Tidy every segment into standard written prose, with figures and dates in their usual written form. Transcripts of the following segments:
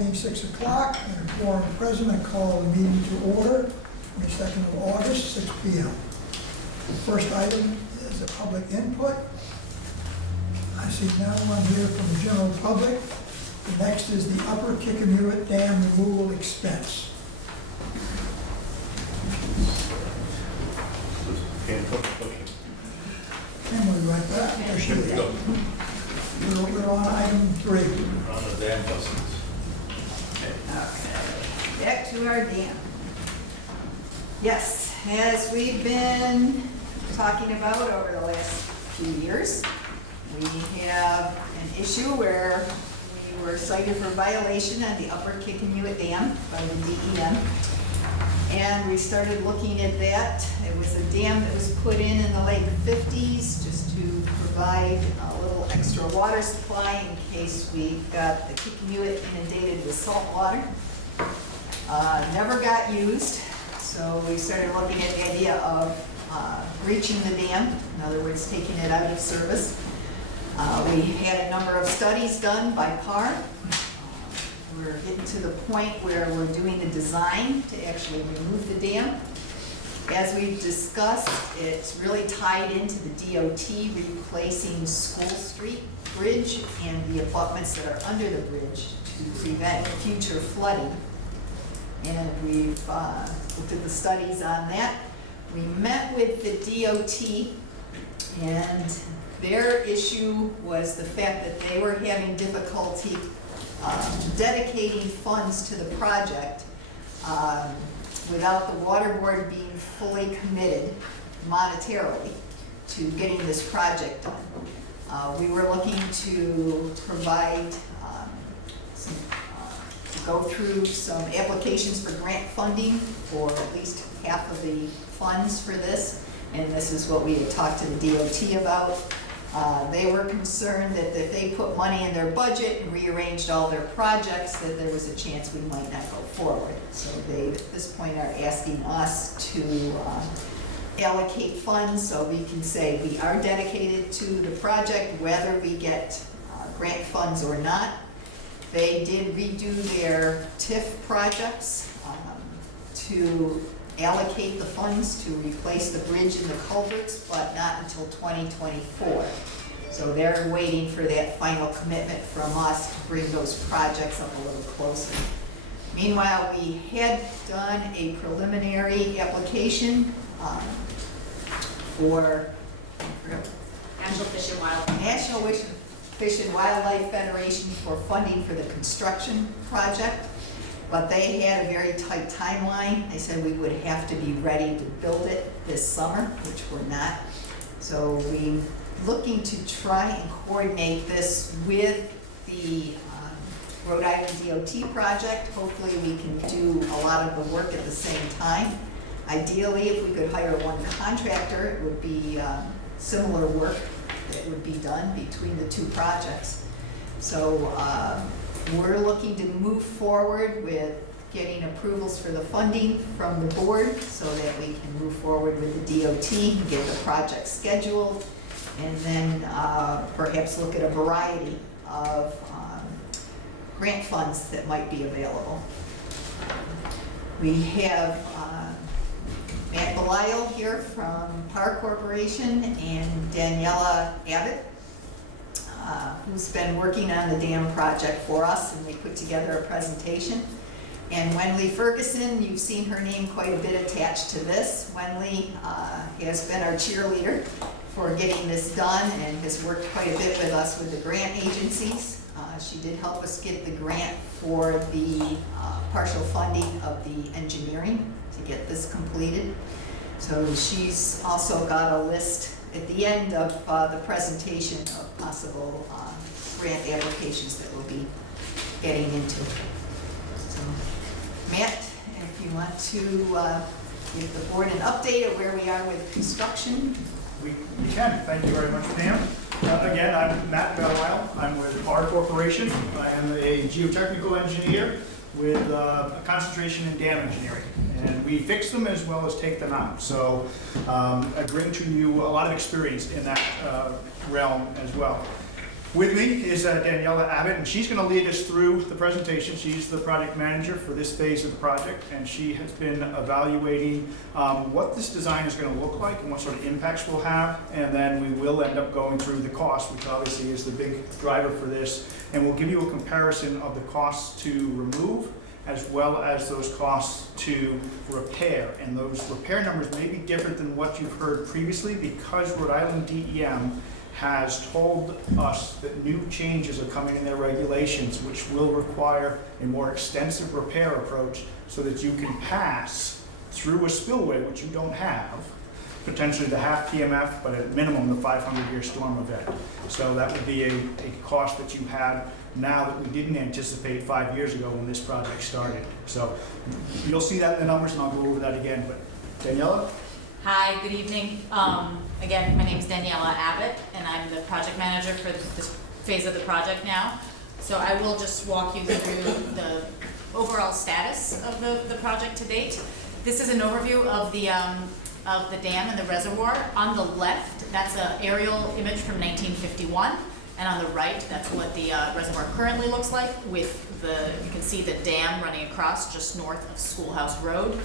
being 6 o'clock and a quorum present, I call the meeting to order, 22nd of August, 6 p.m. The first item is the public input. I see no one here from the general public. The next is the Upper Kickamuit Dam removal expense. And we right back. There she is. We're on item 3. On the dam buses. Okay, back to our dam. Yes, as we've been talking about over the last few years, we have an issue where we were cited for violation on the Upper Kickamuit Dam by the DEM. And we started looking at that. It was a dam that was put in the late 50s just to provide a little extra water supply in case we got the Kickamuit inundated with salt water. Never got used, so we started looking at the idea of breaching the dam, in other words, taking it out of service. We had a number of studies done by PAR. We're getting to the point where we're doing the design to actually remove the dam. As we've discussed, it's really tied into the DOT replacing School Street Bridge and the abutments that are under the bridge to prevent future flooding. And we've looked at the studies on that. We met with the DOT, and their issue was the fact that they were having difficulty dedicating funds to the project without the water board being fully committed monetarily to getting this project done. We were looking to provide go through some applications for grant funding for at least half of the funds for this, and this is what we had talked to the DOT about. They were concerned that if they put money in their budget and rearranged all their projects, that there was a chance we might not go forward. So they, at this point, are asking us to allocate funds so we can say we are dedicated to the project, whether we get grant funds or not. They did redo their TIF projects to allocate the funds to replace the bridge and the culverts, but not until 2024. So they're waiting for that final commitment from us to bring those projects up a little closer. Meanwhile, we had done a preliminary application for National Fish and Wildlife. National Fish and Wildlife Federation for funding for the construction project. But they had a very tight timeline. They said we would have to be ready to build it this summer, which we're not. So we're looking to try and coordinate this with the Rhode Island DOT project. Hopefully we can do a lot of the work at the same time. Ideally, if we could hire one contractor, it would be similar work that would be done between the two projects. So we're looking to move forward with getting approvals for the funding from the board so that we can move forward with the DOT and get the project scheduled, and then perhaps look at a variety of grant funds that might be available. We have Matt Belisle here from Power Corporation and Daniela Abbott, who's been working on the dam project for us, and they put together a presentation. And Wenley Ferguson, you've seen her name quite a bit attached to this. Wenley has been our cheerleader for getting this done and has worked quite a bit with us with the grant agencies. She did help us get the grant for the partial funding of the engineering to get this completed. So she's also got a list at the end of the presentation of possible grant applications that we'll be getting into. So, Matt, if you want to give the board an update of where we are with construction. We can. Thank you very much, Pam. Again, I'm Matt Belisle. I'm with Power Corporation. I am a geotechnical engineer with a concentration in dam engineering. And we fix them as well as take them out. So I bring to you a lot of experience in that realm as well. With me is Daniela Abbott, and she's going to lead us through the presentation. She's the project manager for this phase of the project, and she has been evaluating what this design is going to look like and what sort of impacts we'll have, and then we will end up going through the cost, which obviously is the big driver for this, and we'll give you a comparison of the costs to remove as well as those costs to repair. And those repair numbers may be different than what you've heard previously because Rhode Island DEM has told us that new changes are coming in their regulations, which will require a more extensive repair approach so that you can pass through a spillway, which you don't have, potentially the half PMF, but at minimum the 500-year storm event. So that would be a cost that you had now that we didn't anticipate 5 years ago when this project started. So you'll see that in the numbers, and I'll go over that again. But Daniela? Hi, good evening. Again, my name is Daniela Abbott, and I'm the project manager for this phase of the project now. So I will just walk you through the overall status of the project to date. This is an overview of the dam and the reservoir. On the left, that's an aerial image from 1951, and on the right, that's what the reservoir currently looks like. With you can see the dam running across just north of Schoolhouse Road.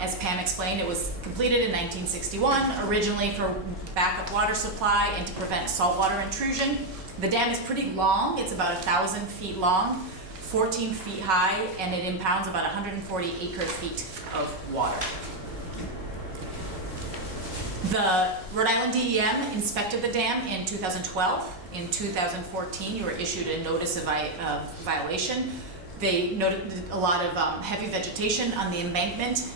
As Pam explained, it was completed in 1961, originally for backup water supply and to prevent saltwater intrusion. The dam is pretty long. It's about 1,000 feet long, 14 feet high, and it impounds about 140 acre-feet of water. The Rhode Island DEM inspected the dam in 2012. In 2014, you were issued a notice of violation. They noted a lot of heavy vegetation on the embankment,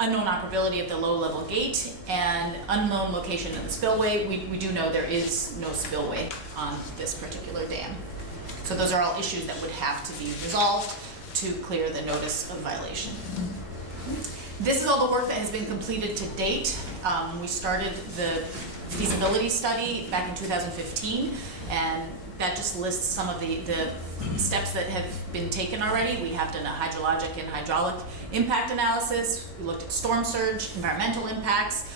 unknown operability of the low-level gate, and unknown location in the spillway. We do know there is no spillway on this particular dam. So those are all issues that would have to be resolved to clear the notice of violation. This is all the work that has been completed to date. We started the feasibility study back in 2015, and that just lists some of the steps that have been taken already. We have done a hydrologic and hydraulic impact analysis. We looked at storm surge, environmental impacts.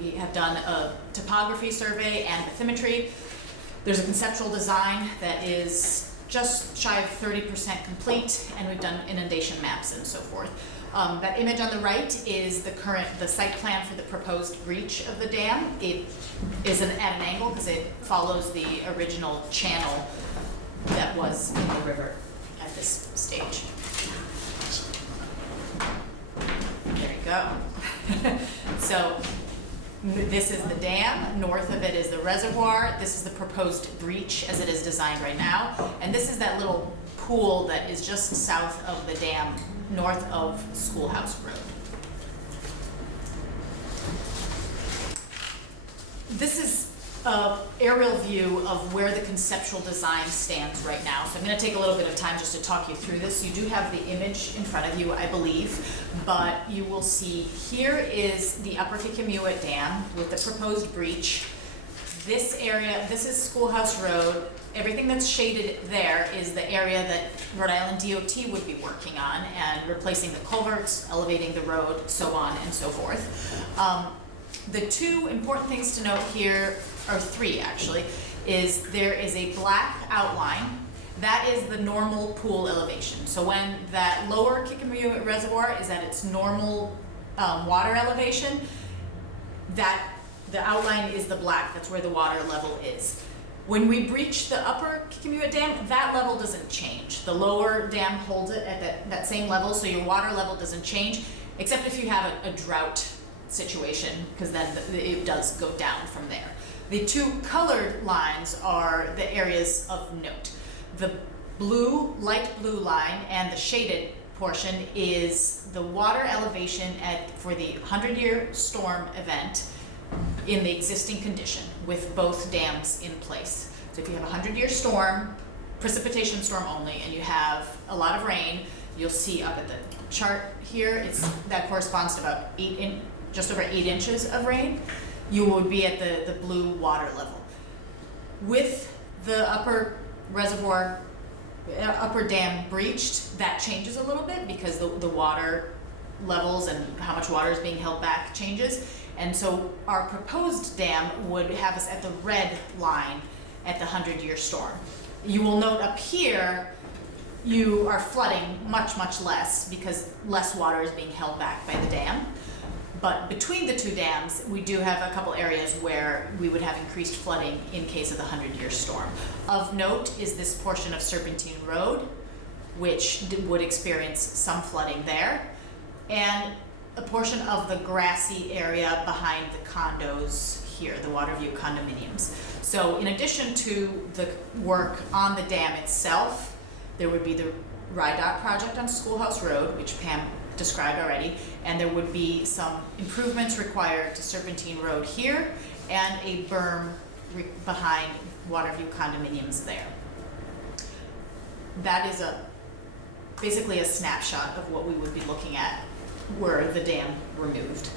We have done a topography survey and bathymetry. There's a conceptual design that is just shy of 30% complete, and we've done inundation maps and so forth. That image on the right is the site plan for the proposed breach of the dam. It is at an angle because it follows the original channel that was in the river at this stage. There you go. So this is the dam. North of it is the reservoir. This is the proposed breach as it is designed right now. And this is that little pool that is just south of the dam, north of Schoolhouse Road. This is an aerial view of where the conceptual design stands right now. So I'm going to take a little bit of time just to talk you through this. You do have the image in front of you, I believe, but you will see here is the Upper Kickamuit Dam with the proposed breach. This area, this is Schoolhouse Road. Everything that's shaded there is the area that Rhode Island DOT would be working on and replacing the culverts, elevating the road, so on and so forth. The two important things to note here, or three actually, is there is a black outline. That is the normal pool elevation. So when that lower Kickamuit Reservoir is at its normal water elevation, the outline is the black. That's where the water level is. When we breach the upper Kickamuit Dam, that level doesn't change. The lower dam holds it at that same level, so your water level doesn't change, except if you have a drought situation, because then it does go down from there. The two colored lines are the areas of note. The blue, light blue line and the shaded portion is the water elevation for the 100-year storm event in the existing condition with both dams in place. So if you have a 100-year storm, precipitation storm only, and you have a lot of rain, you'll see up at the chart here, that corresponds to about just over 8 inches of rain. You would be at the blue water level. With the upper reservoir, upper dam breached, that changes a little bit because the water levels and how much water is being held back changes. And so our proposed dam would have us at the red line at the 100-year storm. You will note up here, you are flooding much, much less because less water is being held back by the dam. But between the two dams, we do have a couple areas where we would have increased flooding in case of the 100-year storm. Of note is this portion of Serpentine Road, which would experience some flooding there, and a portion of the grassy area behind the condos here, the Waterview condominiums. So in addition to the work on the dam itself, there would be the RIDOT project on Schoolhouse Road, which Pam described already, and there would be some improvements required to Serpentine Road here and a berm behind Waterview condominiums there. That is basically a snapshot of what we would be looking at were the dam removed.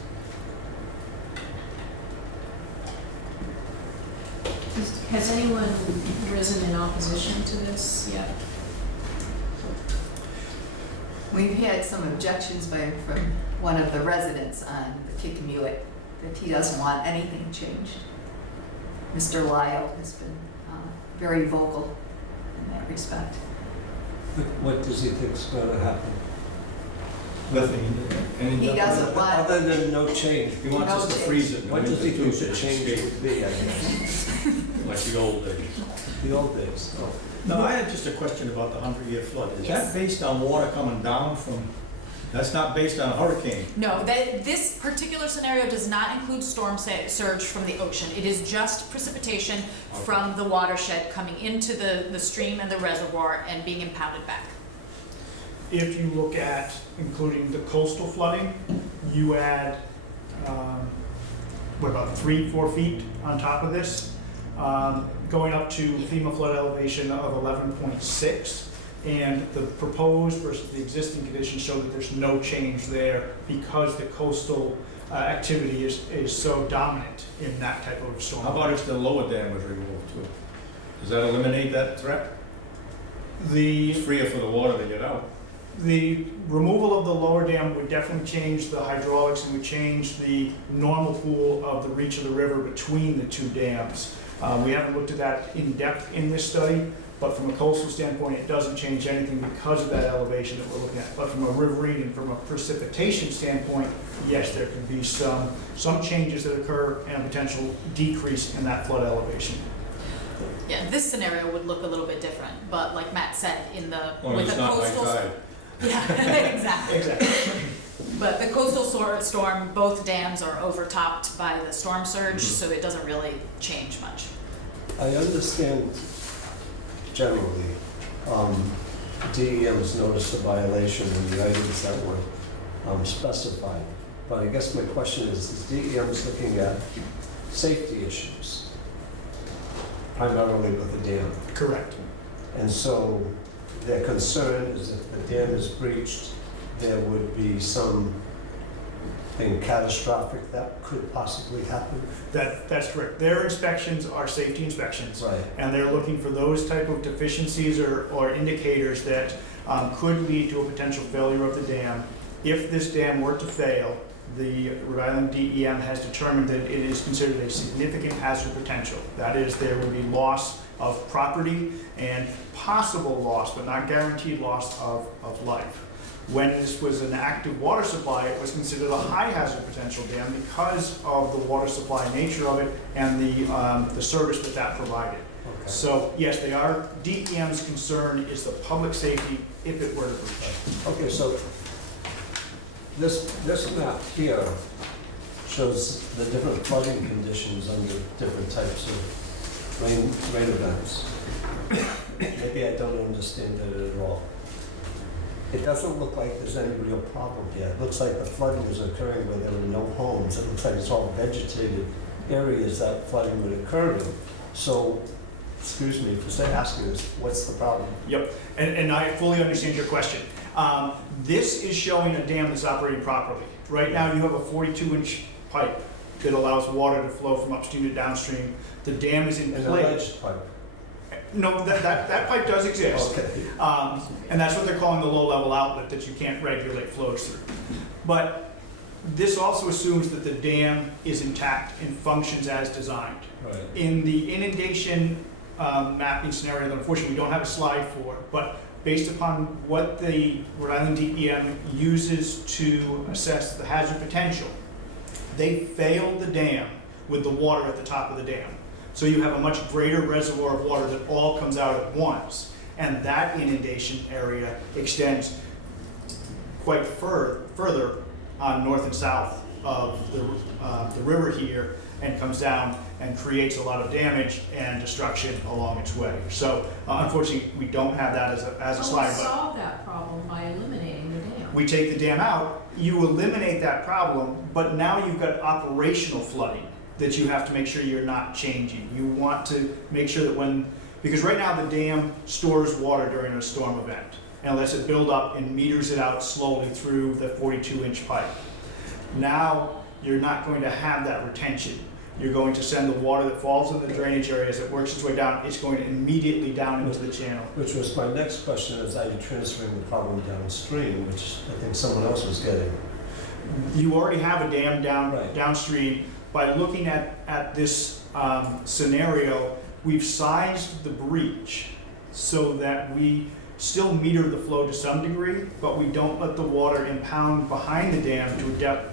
Has anyone risen in opposition to this yet? We've had some objections from one of the residents on the Kickamuit, that he doesn't want anything changed. Mr. Lyle has been very vocal in that respect. What does he think's going to happen? Nothing. He doesn't want, Other than no change, He wants us to freeze it. what does he think the change would be, I guess? Like the old days. The old days, oh. No, I had just a question about the 100-year flood. Is Yes. that based on water coming down from, that's not based on a hurricane? No, this particular scenario does not include storm surge from the ocean. It is just precipitation from the watershed coming into the stream and the reservoir and being impounded back. If you look at including the coastal flooding, you add, what about 3-4 feet on top of this? Going up to FEMA flood elevation of 11.6. And the proposed versus the existing conditions show that there's no change there because the coastal activity is so dominant in that type of storm. How about if the lower dam was removed too? Does that eliminate that threat? It's freer for the water to get out. The removal of the lower dam would definitely change the hydraulics and would change the normal pool of the reach of the river between the two dams. We haven't looked at that in depth in this study, but from a coastal standpoint, it doesn't change anything because of that elevation that we're looking at. But from a riverine and from a precipitation standpoint, yes, there could be some changes that occur and a potential decrease in that flood elevation. Yeah, this scenario would look a little bit different, but like Matt said, Well, with it's the not coastal. high tide. Yeah, exactly. Exactly. But the coastal storm, both dams are overtopped by the storm surge, so it doesn't really change much. I understand generally, DEM's noticed a violation in the items that were specified. But I guess my question is DEM's looking at safety issues, primarily with the dam. Correct. And so their concern is if the dam is breached, there would be something catastrophic that could possibly happen. That's correct. Their inspections are safety inspections. Right. And they're looking for those type of deficiencies or indicators that could lead to a potential failure of the dam. If this dam were to fail, the Rhode Island DEM has determined that it is considered a significant hazard potential. That is, there would be loss of property and possible loss, but not guaranteed loss of life. When this was an active water supply, it was considered a high hazard potential dam because of the water supply nature of it and the service that provided. Okay. So yes, they are. DEM's concern is the public safety if it were to breach. Okay, so this map here shows the different flooding conditions under different types of rain events. Maybe I don't understand it at all. It doesn't look like there's any real problem here. It looks like the flooding is occurring where there are no homes. It looks like it's all vegetated areas that flooding would occur in. So, excuse me for asking this, what's the problem? Yep, and I fully understand your question. This is showing a dam that's operating properly. Right now, you have a 42-inch pipe that allows water to flow from upstream to downstream. The dam is in An place. alleged pipe. No, that pipe does exist. Okay. And that's what they're calling the low-level outlet that you can't regulate flows through. But this also assumes that the dam is intact and functions as designed. Right. In the inundation mapping scenario that unfortunately we don't have a slide for, but based upon what the Rhode Island DEM uses to assess the hazard potential, they failed the dam with the water at the top of the dam. So you have a much greater reservoir of water that all comes out at once. And that inundation area extends quite further on north and south of the river here, and comes down and creates a lot of damage and destruction along its way. So unfortunately, we don't have that as a slide. Well, But solve that problem by eliminating the dam. we take the dam out, you eliminate that problem, but now you've got operational flooding that you have to make sure you're not changing. You want to make sure that because right now the dam stores water during a storm event and lets it build up and meters it out slowly through the 42-inch pipe. Now you're not going to have that retention. You're going to send the water that falls in the drainage area as it works its way down, it's going to immediately down into the channel. Which was my next question, is are you transferring the problem downstream, which I think someone else was getting? You already have a dam Right. downstream. By looking at this scenario, we've sized the breach so that we still meter the flow to some degree, but we don't let the water impound behind the dam to a depth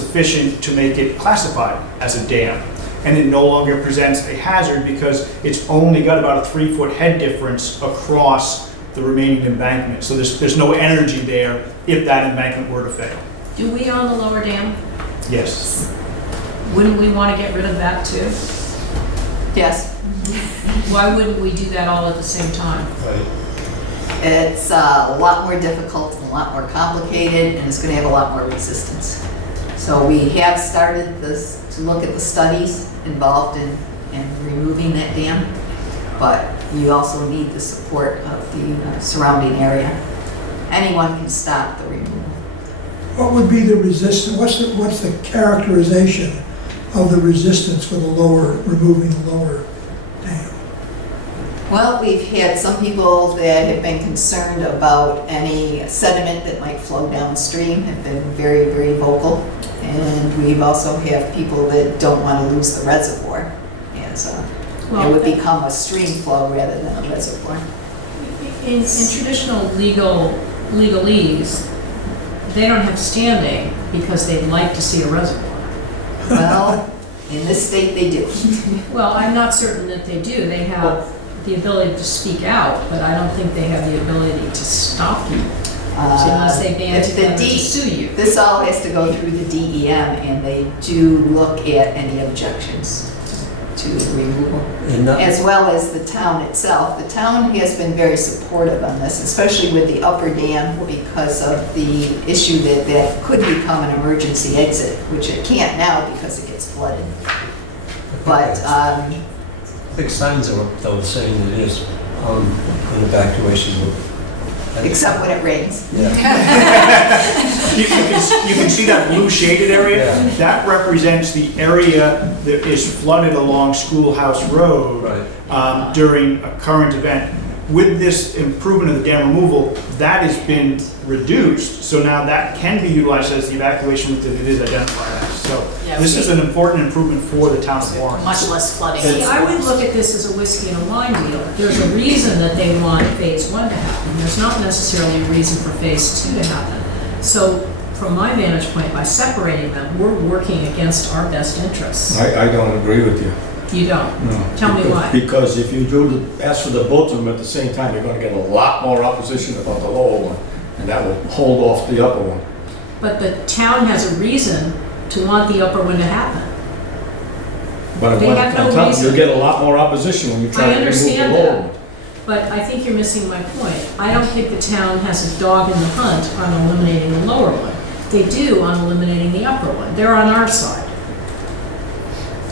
sufficient to make it classified as a dam. And it no longer presents a hazard because it's only got about a 3-foot head difference across the remaining embankment. So there's no energy there if that embankment were to fail. Do we own the lower dam? Yes. Wouldn't we want to get rid of that too? Yes, Why wouldn't we do that all at the same time? Right. it's a lot more difficult and a lot more complicated, and it's gonna have a lot more resistance. So we have started to look at the studies involved in removing that dam, but you also need the support of the surrounding area. Anyone can stop the removal. What would be the resistance, what's the characterization of the resistance for removing the lower dam? Well, we've had some people that have been concerned about any sediment that might flow downstream, have been very, very vocal. And we've also have people that don't want to lose the reservoir, as it would become a stream flow rather than a reservoir. In traditional legalese, they don't have standing because they'd like to see a reservoir. Well, in this state they do. Well, I'm not certain that they do. They have the ability to speak out, but I don't think they have the ability to stop you. Unless they ban If the them to sue you. This all has to go through the DEM, and they do look at any objections to removal, And not, as well as the town itself. The town has been very supportive on this, especially with the upper dam, because of the issue that could become an emergency exit, which it can't now because it gets flooded. But big signs are up though saying it is an evacuation route. except when it rains. Yeah. You can see that blue shaded area? Yeah. That represents the area that is flooded along Schoolhouse Road Right. during a current event. With this improvement of the dam removal, that has been reduced, so now that can be utilized as the evacuation route that it is identified as. So Yeah, this we- is an important improvement for the town of Warren. Much less flooding. See, I would look at this as a whiskey and a lime deal. There's a reason that they want phase 1 to happen. There's not necessarily a reason for phase 2 to happen. So from my vantage point, by separating them, we're working against our best interests. I don't agree with you. You don't. No. Tell me why. Because if you ask for the both of them at the same time, you're gonna get a lot more opposition about the lower one, and that will hold off the upper one. But the town has a reason to want the upper one to happen. But They when have no I'm telling you, reason. you'll get a lot more opposition when you try I to remove the understand lower that. one. But I think you're missing my point. I don't think the town has a dog in the hunt on eliminating the lower one. They do on eliminating the upper one. They're on our side.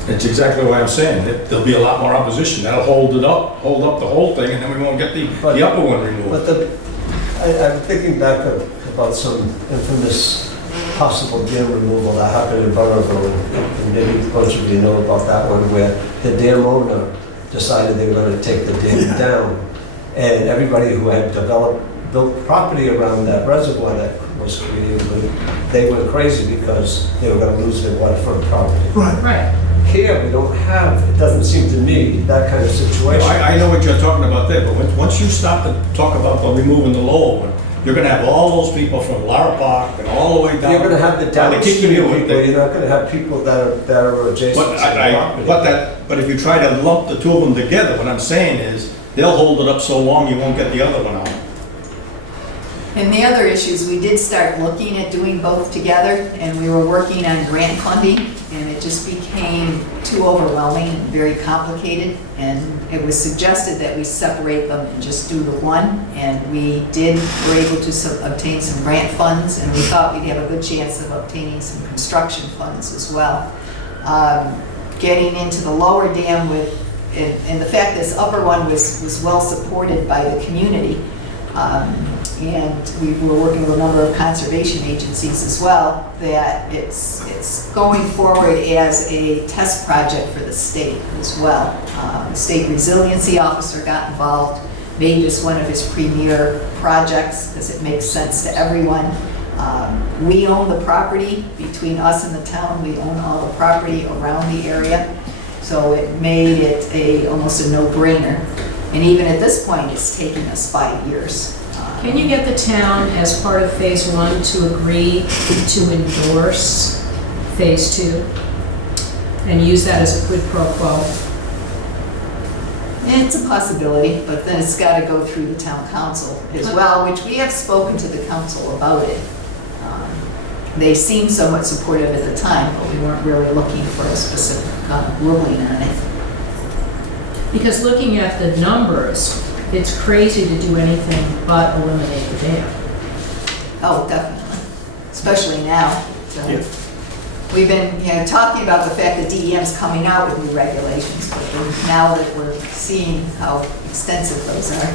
That's exactly what I'm saying. There'll be a lot more opposition. That'll hold up the whole thing, and then we won't get the upper one removed. But I'm thinking back about some infamous possible dam removal that happened in Burrowville, and maybe most of you know about that one, where the dam owner decided they were going to take the dam down, and everybody who had built property around that reservoir that was created, they went crazy because they were going to lose their waterfront property. Right. Right. can't, we don't have, it doesn't seem to me, that kind of situation. I know what you're talking about there, but once you start to talk about the removing the lower one, you're gonna have all those people from Lara Park and all the way down. You're gonna have the down to downstream Kickapoo, people, you're not gonna have people that are adjacent to the property. But if you try to lump the two of them together, what I'm saying is, they'll hold it up so long you won't get the other one out. And the other issues, we did start looking at doing both together, and we were working on grant funding, and it just became too overwhelming and very complicated, and it was suggested that we separate them and just do the one, and we were able to obtain some grant funds, and we thought we'd have a good chance of obtaining some construction funds as well. Getting into the lower dam and the fact this upper one was well supported by the community, and we were working with a number of conservation agencies as well, that it's going forward as a test project for the state as well. The state resiliency officer got involved, made this one of his premier projects because it makes sense to everyone. We own the property between us and the town. We own all the property around the area, so it made it almost a no-brainer. And even at this point, it's taking us 5 years. Can you get the town, as part of phase 1, to agree to endorse phase 2 and use that as a quid pro quo? It's a possibility, but then it's got to go through the town council as well, which we have spoken to the council about it. They seemed somewhat supportive at the time, but we weren't really looking for a specific ruling on it. Because looking at the numbers, it's crazy to do anything but eliminate the dam. Oh, definitely, especially now. So Yeah. we've been, talking about the fact that DEM's coming out with new regulations, but then now that we're seeing how extensive those are,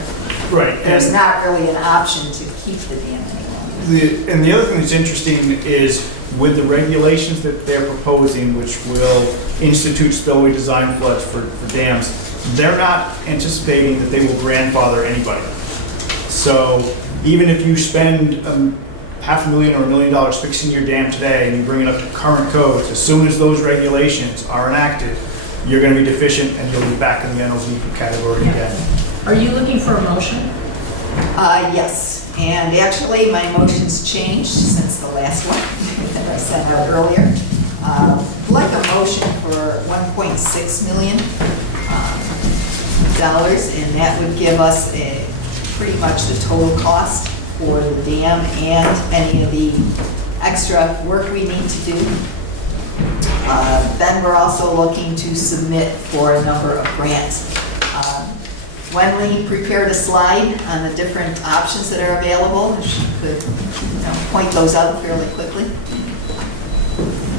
Right. there's not really an option to keep the dam any longer. And the other thing that's interesting is with the regulations that they're proposing, which will institute spillway design floods for dams, they're not anticipating that they will grandfather anybody. So even if you spend $500,000 or $1 million fixing your dam today and you bring it up to current codes, as soon as those regulations are enacted, you're gonna be deficient and you'll be back in the NLZ category again. Are you looking for a motion? Yes, and actually, my motion's changed since the last one that I sent out earlier. I'd like a motion for $1.6 million, and that would give us pretty much the total cost for the dam and any of the extra work we need to do. Then we're also looking to submit for a number of grants. Wendy prepared a slide on the different options that are available. If she could point those out fairly quickly.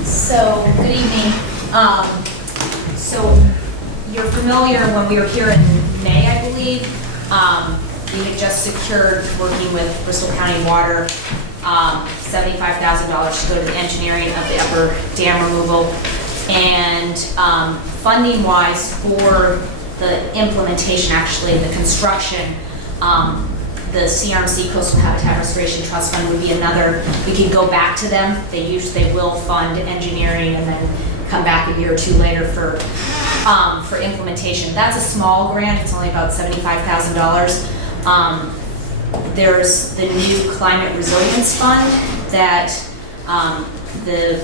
So, good evening. So, you're familiar, when we were here in May, I believe, we had just secured, working with Bristol County Water, $75,000 to go to the engineering of the upper dam removal. And funding-wise for the implementation, actually, the construction, the CRMC Coastal Habitat Restoration Trust Fund would be another. We could go back to them. They will fund engineering and then come back a year or two later for implementation. That's a small grant. It's only about $75,000. There's the new Climate Resilience Fund that the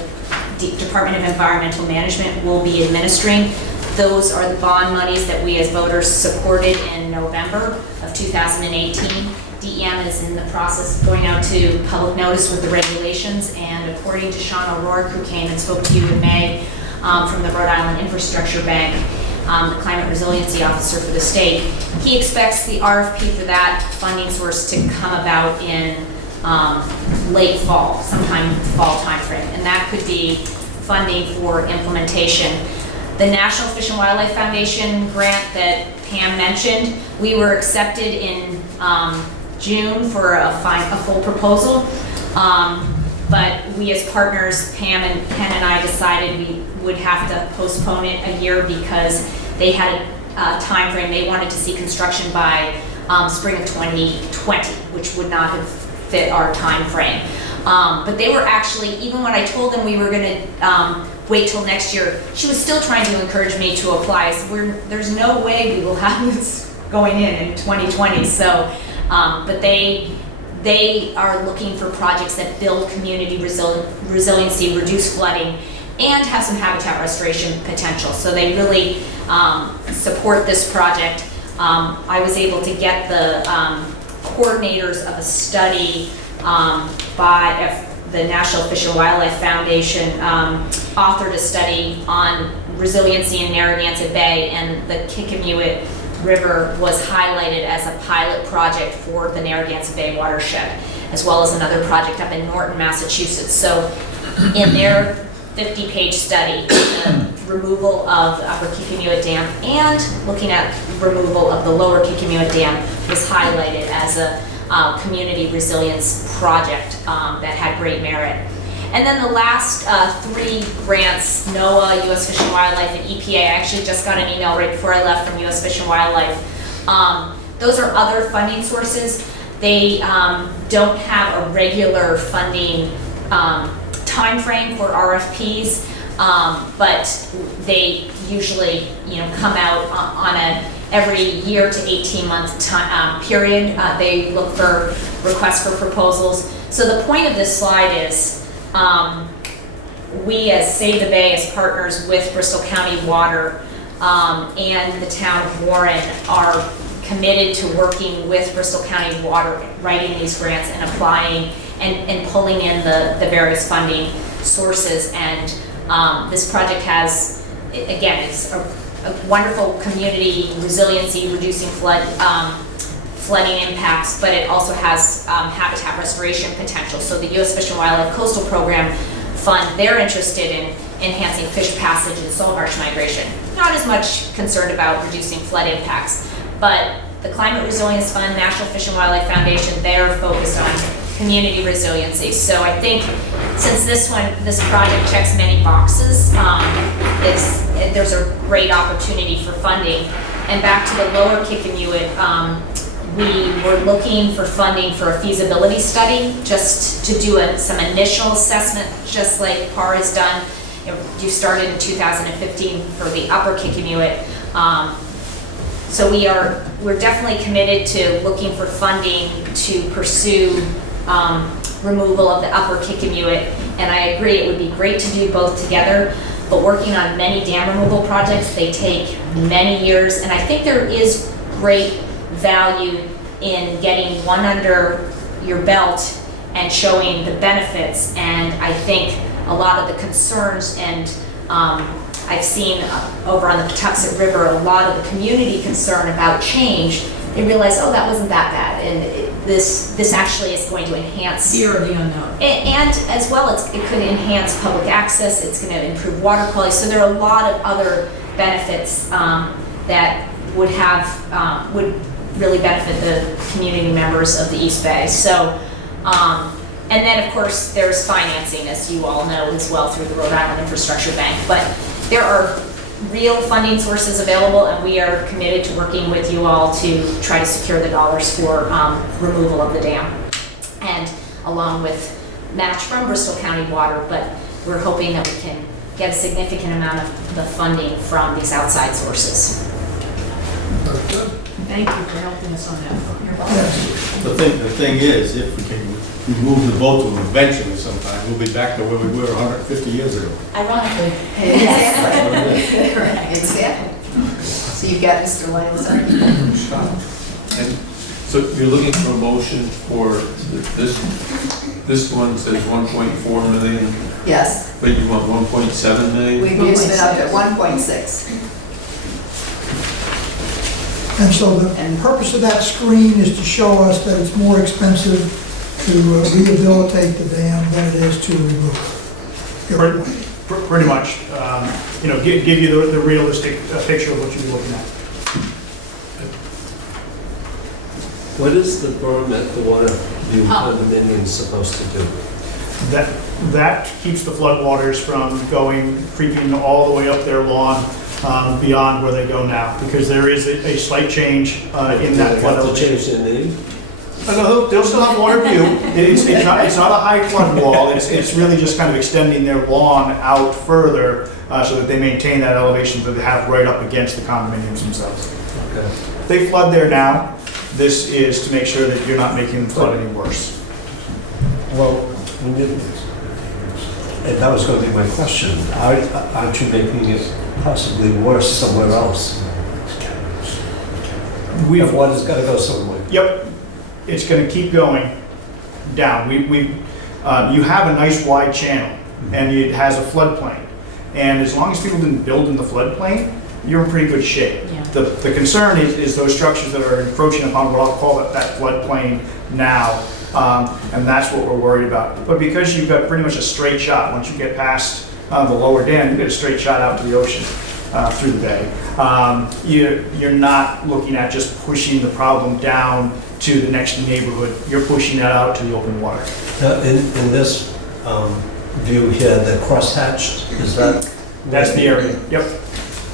Department of Environmental Management will be administering. Those are the bond monies that we as voters supported in November of 2018. DEM is in the process of going out to public notice with the regulations, and according to Sean O'Rourke, who came and spoke to you in May from the Rhode Island Infrastructure Bank, the Climate Resiliency Officer for the state, he expects the RFP for that funding source to come about in late fall, sometime fall timeframe, and that could be funding for implementation. The National Fish and Wildlife Foundation grant that Pam mentioned, we were accepted in June for a full proposal, but we as partners, Pam and Ken and I, decided we would have to postpone it a year because they had a time frame. They wanted to see construction by spring of 2020, which would not have fit our time frame. But they were actually, even when I told them we were gonna wait till next year, she was still trying to encourage me to apply. I said, there's no way we will have this going in 2020. So, but they are looking for projects that build community resiliency, reduce flooding, and have some habitat restoration potential. So they really support this project. I was able to get the coordinators of a study by the National Fish and Wildlife Foundation authored a study on resiliency in Narragansett Bay, and the Kickamuit River was highlighted as a pilot project for the Narragansett Bay watershed, as well as another project up in Norton, Massachusetts. So in their 50-page study, the removal of the upper Kickamuit Dam and looking at removal of the lower Kickamuit Dam was highlighted as a community resilience project that had great merit. And then the last 3 grants, NOAA, U.S. Fish and Wildlife, and EPA, I actually just got an email right before I left from U.S. Fish and Wildlife. Those are other funding sources. They don't have a regular funding time frame for RFPs, but they usually, come out on a every year to 18-month period. They look for requests for proposals. So the point of this slide is we as Save the Bay, as partners with Bristol County Water and the town of Warren, are committed to working with Bristol County Water, writing these grants and applying and pulling in the various funding sources. And this project has, again, it's a wonderful community resiliency, reducing flooding impacts, but it also has habitat restoration potential. So the U.S. Fish and Wildlife Coastal Program Fund, they're interested in enhancing fish passage and salt marsh migration. Not as much concerned about reducing flood impacts, but the Climate Resilience Fund, National Fish and Wildlife Foundation, they're focused on community resiliency. So I think since this project checks many boxes, there's a great opportunity for funding. And back to the lower Kickamuit, we were looking for funding for a feasibility study, just to do some initial assessment, just like PAR has done. You started in 2015 for the upper Kickamuit. So we're definitely committed to looking for funding to pursue removal of the upper Kickamuit. And I agree, it would be great to do both together, but working on many dam removal projects, they take many years. And I think there is great value in getting one under your belt and showing the benefits. And I think a lot of the concerns, and I've seen over on the Patuxent River a lot of the community concern about change. They realize, oh, that wasn't that bad, and this actually is going to enhance Fear of the unknown. And as well, it could enhance public access. It's going to improve water quality. So there are a lot of other benefits that would really benefit the community members of the East Bay. So, and then of course there's financing, as you all know as well, through the Rhode Island Infrastructure Bank. But there are real funding sources available, and we are committed to working with you all to try to secure the dollars for removal of the dam, and along with match from Bristol County Water. But we're hoping that we can get a significant amount of the funding from these outside sources. Thank you for helping us on that front. You're welcome. Yes. The thing is, if we can remove the boat to eventually sometime, we'll be back to where we were 150 years ago. Ironically. Exactly. Exactly. So you've got Mr. Lansing. And so you're looking for a motion for this one says 1.4 million, Yes, but you want 1.7 million? we've used it up at 1.6. And so the purpose of that screen is to show us that it's more expensive to rehabilitate the dam than it is to remove it. Pretty much, give you the realistic picture of what you're looking at. What is the berm at the Waterview condominium supposed to do? That keeps the floodwaters from creeping all the way up their lawn beyond where they go now, because there is a slight change in that flood Have to elevation. change the name? They'll still have water view. It's not a high flood wall, it's really just kind of extending their lawn out further so that they maintain that elevation that they have right up against the condominiums themselves. Okay. They flood there now. This is to make sure that you're not making them flood any worse. Well, and that was going to be my question. Aren't you making it possibly worse somewhere else? If water's got to go somewhere. Yep, it's going to keep going down. You have a nice wide channel, and it has a floodplain. And as long as people didn't build in the floodplain, you're in pretty good shape. Yeah. The concern is those structures that are encroaching upon what I'll call that floodplain now, and that's what we're worried about. But because you've got pretty much a straight shot, once you get past the lower dam, you get a straight shot out to the ocean through the bay. You're not looking at just pushing the problem down to the next neighborhood. You're pushing that out to the open water. In this view here, the crosshatched, is that? That's the area. Yep.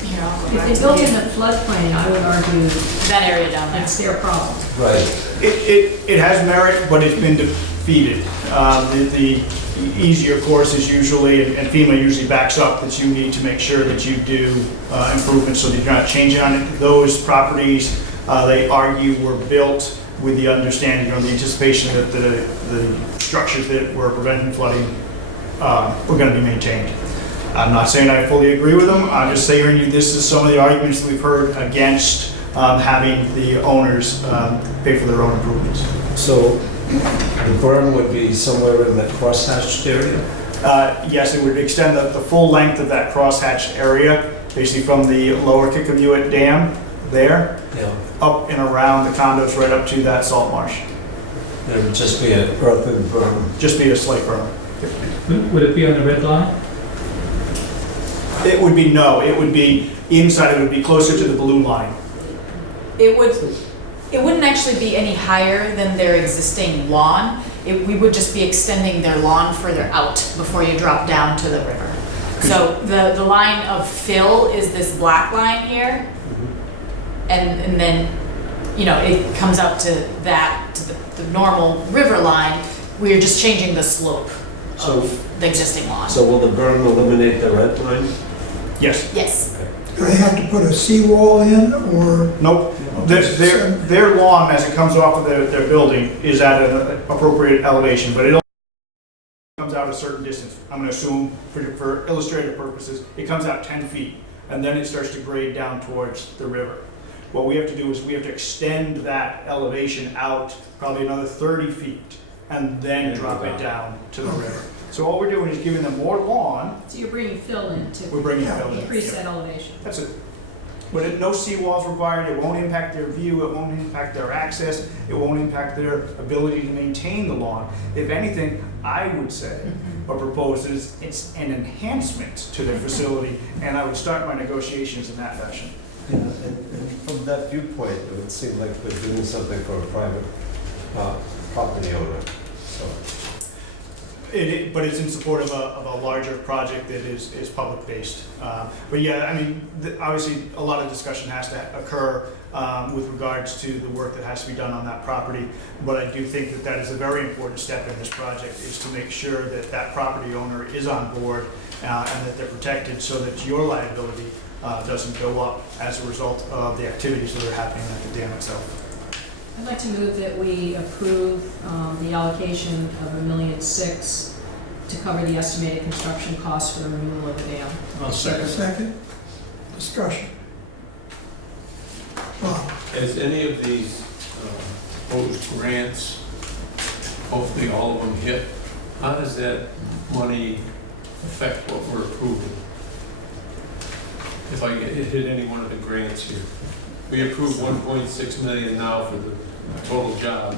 Here, I'll go If back they to built the- in a floodplain, I would argue that area down there. it's their problem. Right. It has merit, but it's been defeated. The easier course is usually, and FEMA usually backs up, that you need to make sure that you do improvements so that you're not changing on it. Those properties, they argue, were built with the understanding or the anticipation that the structures that were preventing flooding were going to be maintained. I'm not saying I fully agree with them. I'm just saying this is some of the arguments that we've heard against having the owners pay for their own improvements. So the berm would be somewhere in that crosshatched area? Yes, it would extend the full length of that crosshatched area, basically from the lower Kickamuit Dam there, Yeah. up and around the condos right up to that salt marsh. It would just be an earthen berm. Just be a slight berm. Would it be on the red line? It would be, no, it would be inside, it would be closer to the blue line. It wouldn't actually be any higher than their existing lawn. We would just be extending their lawn further out before you drop down to the river. So the line of fill is this black line here. And then, it comes up to the normal river line. We're just changing the slope So- of the existing lawn. So will the berm eliminate the red line? Yes. Yes. Do they have to put a seawall in, or? Nope. Their lawn, as it comes off of their building, is at an appropriate elevation, but it only comes out a certain distance. I'm going to assume, for illustrative purposes, it comes out 10 feet, and then it starts to grade down towards the river. What we have to do is we have to extend that elevation out probably another 30 feet, and then drop it down to the river. So all we're doing is giving them more lawn. So you're bringing fill in to We're bringing fill in. increase Yeah. that elevation. That's it. But no seawalls required, it won't impact their view, it won't impact their access, it won't impact their ability to maintain the lawn. If anything, I would say, or propose, is it's an enhancement to their facility, and I would start my negotiations in that fashion. Yeah, and from that viewpoint, it would seem like we're doing something for a private property owner, so. But it's in support of a larger project that is public-based. But yeah, I mean, obviously, a lot of discussion has to occur with regards to the work that has to be done on that property. But I do think that that is a very important step in this project, is to make sure that that property owner is on board and that they're protected so that your liability doesn't go up as a result of the activities that are happening at the dam itself. I'd like to move that we approve the allocation of $1.6 million to cover the estimated construction costs for the removal of the dam. I'll Second, discussion. Bob? As any of these proposed grants, hopefully all of them hit, how does that money affect what we're approving? If I hit any one of the grants here. We approved 1.6 million now for the total job.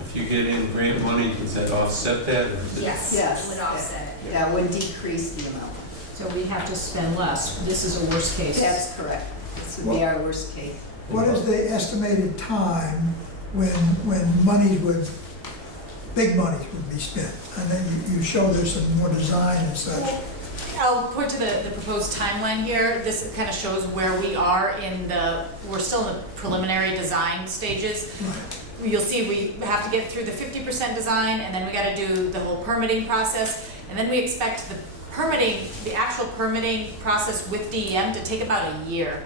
If you get in grant money, does that offset that? Or is it- Yes, Yes. it would offset it. That would decrease the amount. So we have to spend less. This is a worst case. That's correct. This would be our worst case. What is the estimated time when monies would, big monies would be spent? And then you show there's some more design and such. I'll point to the proposed timeline here. This kind of shows where we are we're still in the preliminary design stages. you'll see we have to get through the 50% design, and then we gotta do the whole permitting process. And then we expect the actual permitting process with DEM to take about a year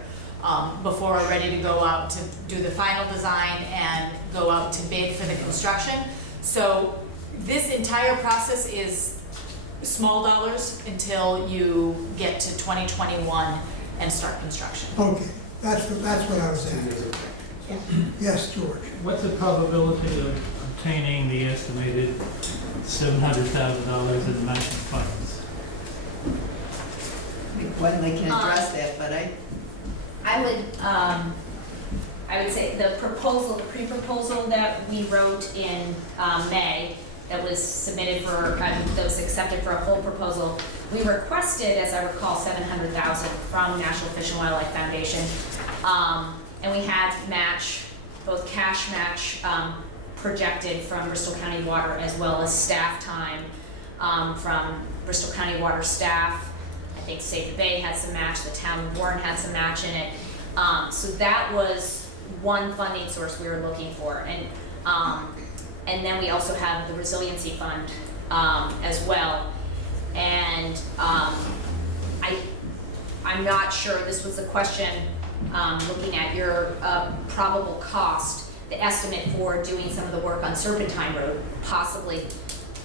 before we're ready to go out to do the final design and go out to bid for the construction. So this entire process is small dollars until you get to 2021 and start construction. Okay, that's what I was asking. Yes, George? What's the probability of obtaining the estimated $700,000 in matching funds? When they can address that, but I would say the proposal, the pre-proposal that we wrote in May, that was submitted for, that was accepted for a full proposal, we requested, as I recall, $700,000 from National Fish and Wildlife Foundation. And we had match, both cash match projected from Bristol County Water, as well as staff time from Bristol County Water staff. I think Save the Bay had some match, the town of Warren had some match in it. So that was one funding source we were looking for. And then we also have the resiliency fund as well. And I'm not sure, this was a question looking at your probable cost, the estimate for doing some of the work on Serpentine Road. Possibly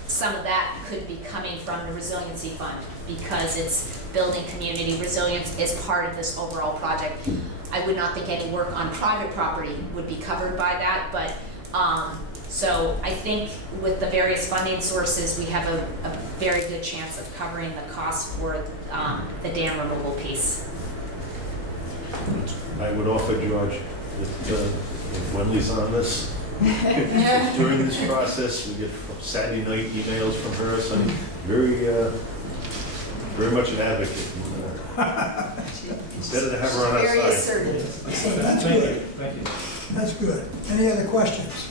some of that could be coming from the resiliency fund, because it's building community resilience is part of this overall project. I would not think any work on private property would be covered by that, but so I think with the various funding sources, we have a very good chance of covering the cost for the dam removal piece. I would offer, George, if Wendy's on this, during this process, we get Saturday night emails from her, so I'm very much an advocate. It's better to have her on our very side. assertive. So that's good. That's good. Any other questions?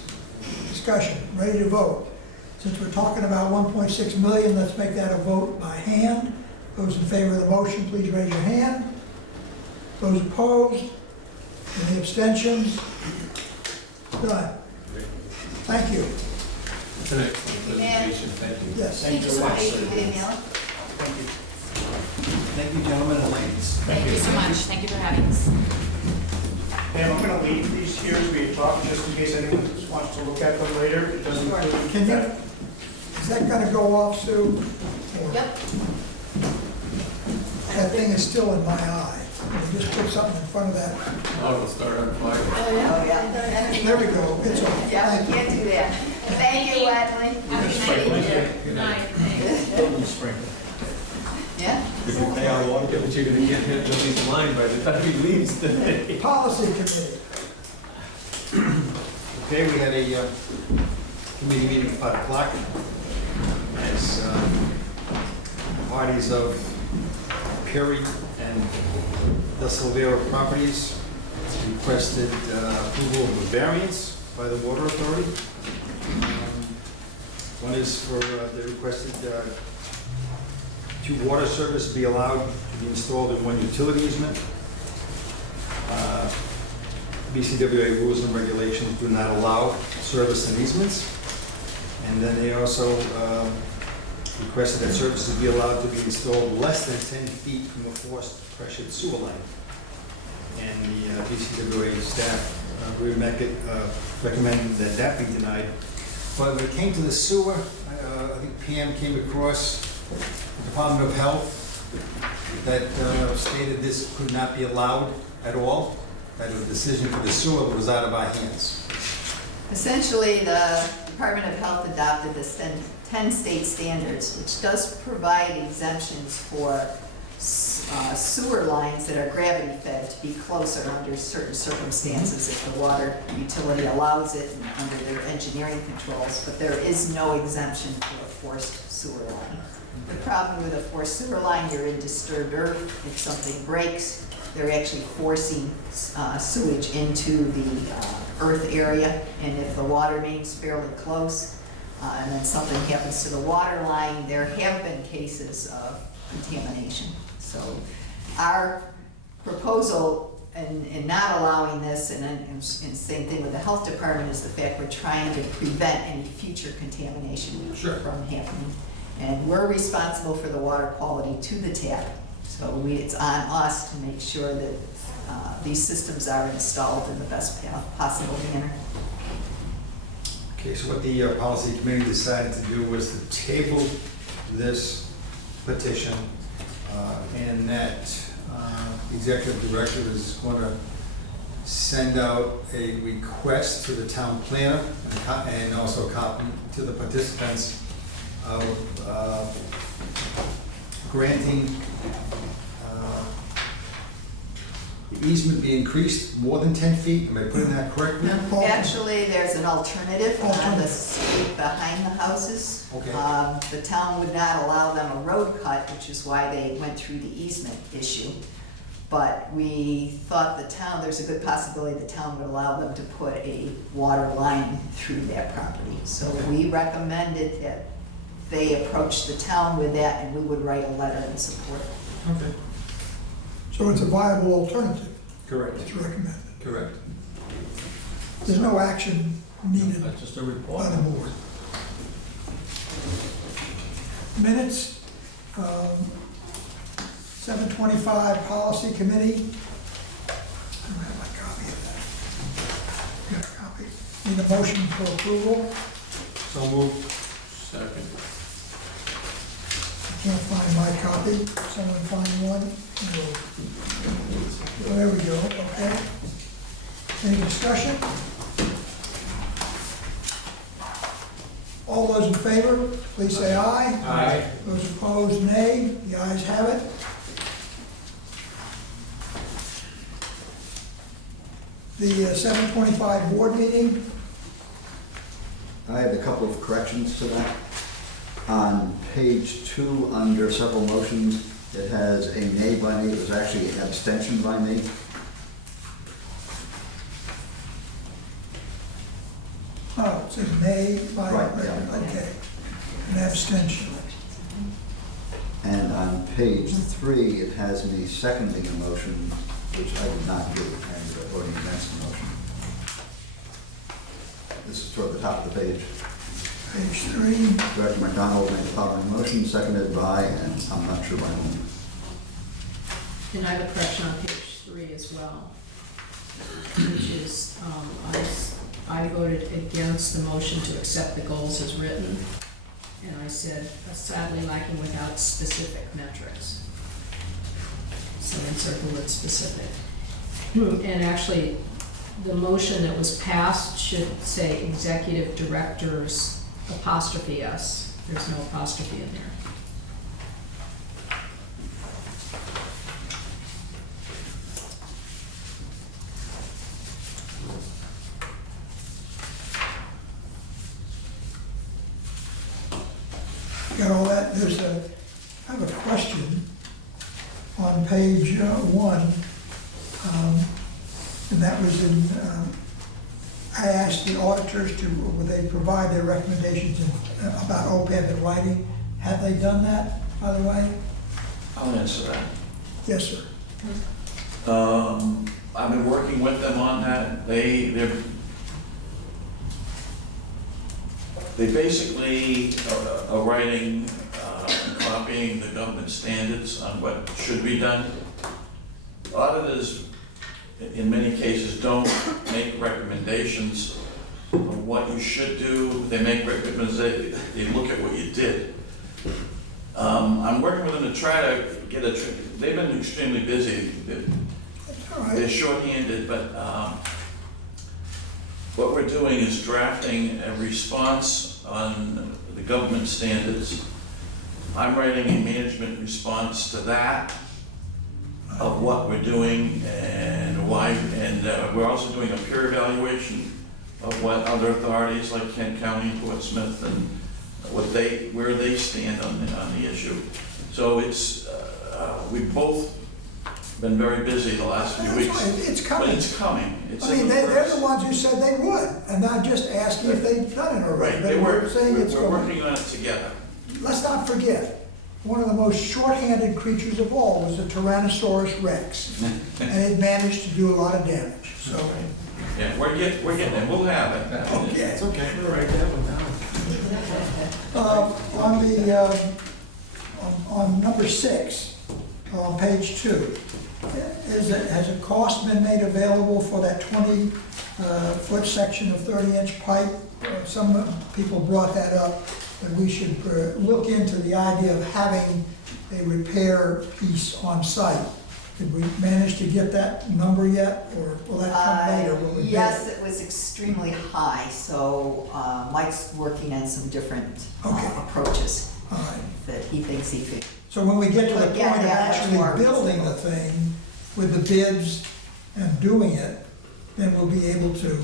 Discussion, ready to vote? Since we're talking about 1.6 million, let's make that a vote by hand. Those in favor of the motion, please raise your hand. Those opposed? Any abstentions? Done. Thank you. It's an excellent presentation, thank you. Yes. Thank you so much. Thank you. Thank you, gentlemen and ladies. Thank you so much, thank you for having us. And I'm gonna leave these here as we talk, just in case anyone just wants to look at them later. It doesn't include. Can you, is that gonna go off, Sue? Or- Yep. That thing is still in my eye. You just put something in front of that. Oh, it'll start on fire. Oh, yeah. There we go, it's off. Yeah, Thank we you. can't do that. Thank you, Wadley. Good night. Building spring. Yeah? Did we pay our water? Yeah, but you're gonna get hit till he's blind by the time he leaves today. Policy committee. Okay, we had a committee meeting at 5 o'clock. As parties of Perry and the Silvera properties requested approval of a variance by the Water Authority. One is for, they requested two water service be allowed to be installed in one utility easement. BCWA rules and regulations do not allow service and easements. And then they also requested that services be allowed to be installed less than 10 feet from a forced pressured sewer line. And the BCWA staff recommended that that be denied. But when it came to the sewer, I think Pam came across the Department of Health that stated this could not be allowed at all, that the decision for the sewer was out of our hands. Essentially, the Department of Health adopted the 10 state standards, which does provide exemptions for sewer lines that are gravity fed to be closer under certain circumstances if the water utility allows it and under their engineering controls, but there is no exemption for a forced sewer line. The problem with a forced sewer line, you're in disturbed earth. If something breaks, they're actually forcing sewage into the earth area, and if the water main's fairly close, and then something happens to the water line, there have been cases of contamination. So our proposal in not allowing this, and same thing with the health department, is the fact we're trying to prevent any future contamination from happening. And we're responsible for the water quality to the tap. So it's on us to make sure that these systems are installed in the best possible manner. Okay, so what the policy committee decided to do was to table this petition, and that the executive director is going to send out a request to the town planner and also a copy to the participants of granting the easement be increased more than 10 feet. Am I putting that correctly? Actually, there's an alternative on the street behind the houses. Okay. The town would not allow them a road cut, which is why they went through the easement issue. But we thought there's a good possibility the town would allow them to put a water line through that property. So we recommended that they approach the town with that, and we would write a letter in support. Okay. So it's a viable alternative, Correct. it's recommended. Correct. There's no action needed That's just a by report. the board. Minutes, 7:25 Policy Committee. I don't have my copy of that. Got a copy. Need a motion for approval. So moved. Second. I can't find my copy. Someone find one? No. Oh, there we go, okay. Any discussion? All those in favor, please say aye. Aye. Those opposed, nay. The ayes have it. The 7:25 board meeting, I have a couple of corrections to that. On page 2, under several motions, it has a nay by me. It was actually an abstention by me. oh, it says nay by, Right, yeah. okay. An abstention. And on page 3, it has me seconding a motion, which I did not do, and voting against the motion. This is toward the top of the page. Page 3. Director McDonald made the following motion, seconded by, and I'm not sure by whom. And I have a correction on page 3 as well, which is, I voted against the motion to accept the goals as written, and I said sadly lacking without specific metrics. So insert the word specific. And actually, the motion that was passed should say executive directors apostrophe S. There's no apostrophe in there. Got all that? I have a question on page 1. And that was I asked the auditors would they provide their recommendations about OPEB in writing. Have they done that, by the way? I'll answer that. Yes, sir. I've been working with them on that. They basically are writing, copying the government standards on what should be done. Auditors, in many cases, don't make recommendations on what you should do. They make recommendations, they look at what you did. I'm working with them to try to get they've been extremely busy. All right. They're shorthanded, but what we're doing is drafting a response on the government standards. I'm writing a management response to that, of what we're doing and why, and we're also doing a peer evaluation of what other authorities like Kent County and Portsmouth and where they stand on the issue. So it's, we've both been very busy the last few weeks. It's coming. But it's coming. It's I mean, in the they're works. the ones who said they would, and I'm just asking if they've done it already. Right, But we're saying it's we're going. working on it together. Let's not forget, one of the most short-handed creatures of all was the Tyrannosaurus Rex. And it managed to do a lot of damage, so. Yeah, we're getting it, we'll have it. Okay. It's okay, we'll write that one down. On number 6, on page 2, has a cost been made available for that 20-foot section of 30-inch pipe? Some people brought that up, that we should look into the idea of having a repair piece on site. Did we manage to get that number yet, or will that come later when we bid? Yes, it was extremely high, so Mike's working on some different approaches All right. that he thinks he could. So when we get to the point Yeah, of yeah, much actually more building the reasonable. thing with the bids and doing it, then we'll be able to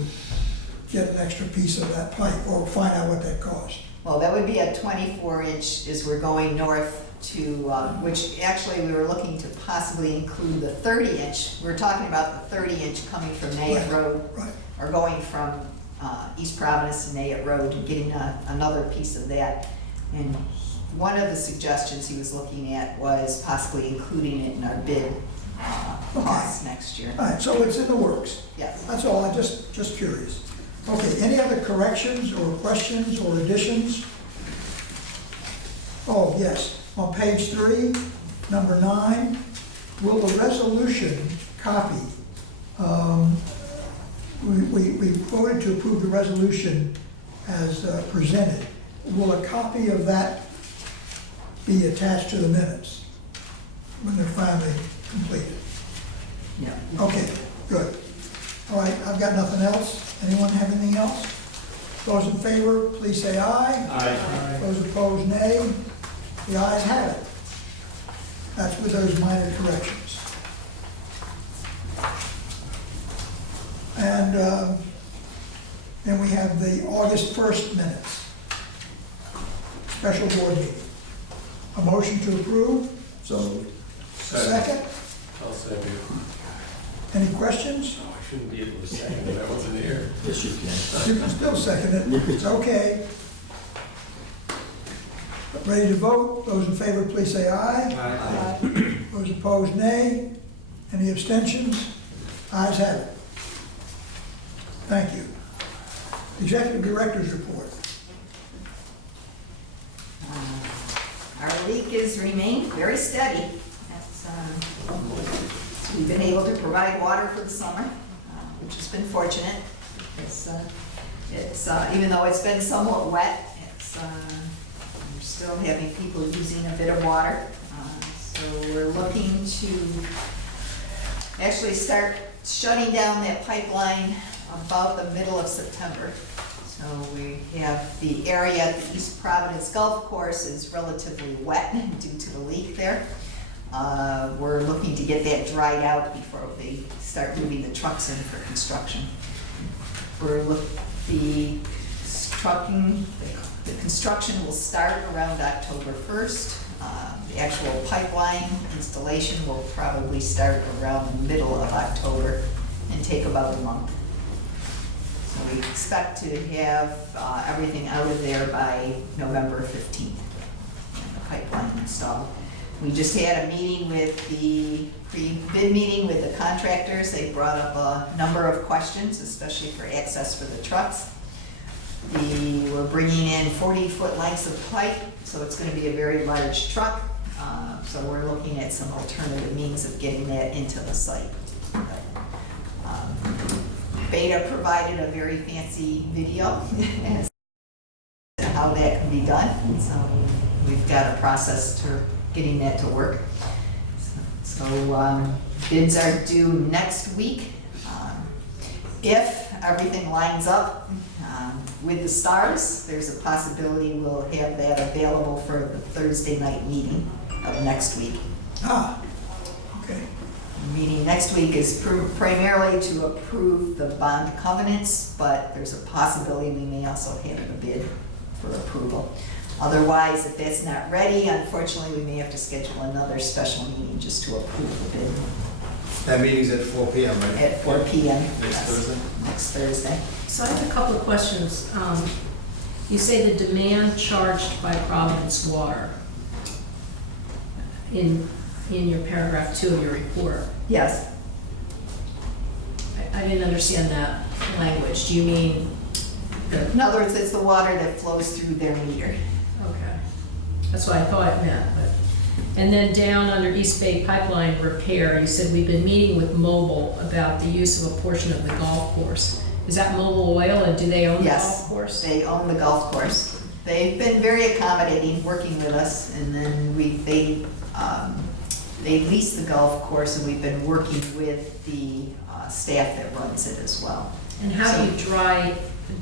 get an extra piece of that pipe or find out what that costs. Well, that would be a 24-inch as we're going north to, which actually we were looking to possibly include the 30-inch. We're talking about the 30-inch coming from Nayett Right, Road, right. or going from East Providence to Nayett Road and getting another piece of that. And one of the suggestions he was looking at was possibly including it in our bid costs next year. All right, so it's in the works. Yes. That's all, I'm just curious. Okay, any other corrections or questions or additions? Oh, yes, on page 3, number 9, will the resolution copy, we voted to approve the resolution as presented. Will a copy of that be attached to the minutes when they're finally completed? Yeah. Okay, good. All right, I've got nothing else. Anyone have anything else? Those in favor, please say aye. Aye. Those opposed, nay. The ayes have it. That's with those minor corrections. And then we have the August 1st minutes. Special board meeting. A motion to approve? So, Second? I'll second. Any questions? No, I shouldn't be able to second it, I wasn't here. yes, you can. You can still second it. It's okay. Ready to vote? Those in favor, please say aye. Aye. Those opposed, nay. Any abstentions? Ayes have it. Thank you. Executive Director's Report. Our leak has remained very steady. That's, we've been able to provide water for the summer, which has been fortunate. It's even though it's been somewhat wet, we're still having people using a bit of water. So we're looking to actually start shutting down that pipeline about the middle of September. So we have the area at the East Providence Golf Course is relatively wet due to the leak there. We're looking to get that dried out before they start moving the trucks in for construction. The construction will start around October 1st. The actual pipeline installation will probably start around the middle of October and take about a month. So we expect to have everything out of there by November 15th, and the pipeline installed. We just had a meeting with the pre-bid meeting with the contractors. They brought up a number of questions, especially for access for the trucks. We're bringing in 40-foot lengths of pipe, so it's going to be a very large truck. So we're looking at some alternative means of getting that into the site. Beta provided a very fancy video as to how that can be done. So we've got a process to getting that to work. So bids are due next week. If everything lines up with the stars, there's a possibility we'll have that available for the Thursday night meeting of next week. Okay. The meeting next week is primarily to approve the bond covenants, but there's a possibility we may also have a bid for approval. Otherwise, if that's not ready, unfortunately, we may have to schedule another special meeting just to approve the bid. That meeting's at 4 p.m., right? At 4 p.m. Next yes, Thursday? Next Thursday. So I have a couple of questions. You say the demand charged by Providence Water. in your paragraph 2 of your report. Yes, I didn't understand that language. Do you mean the, in other words, it's the water that flows through their meter. okay. That's what I thought it meant, but. And then down under East Bay Pipeline Repair, you said we've been meeting with Mobil about the use of a portion of the golf course. Is that Mobil Oil, and do they own the Yes. golf course? They own the golf course. They've been very accommodating, working with us, and then they lease the golf course, and we've been working with the staff that runs it as well. And how do you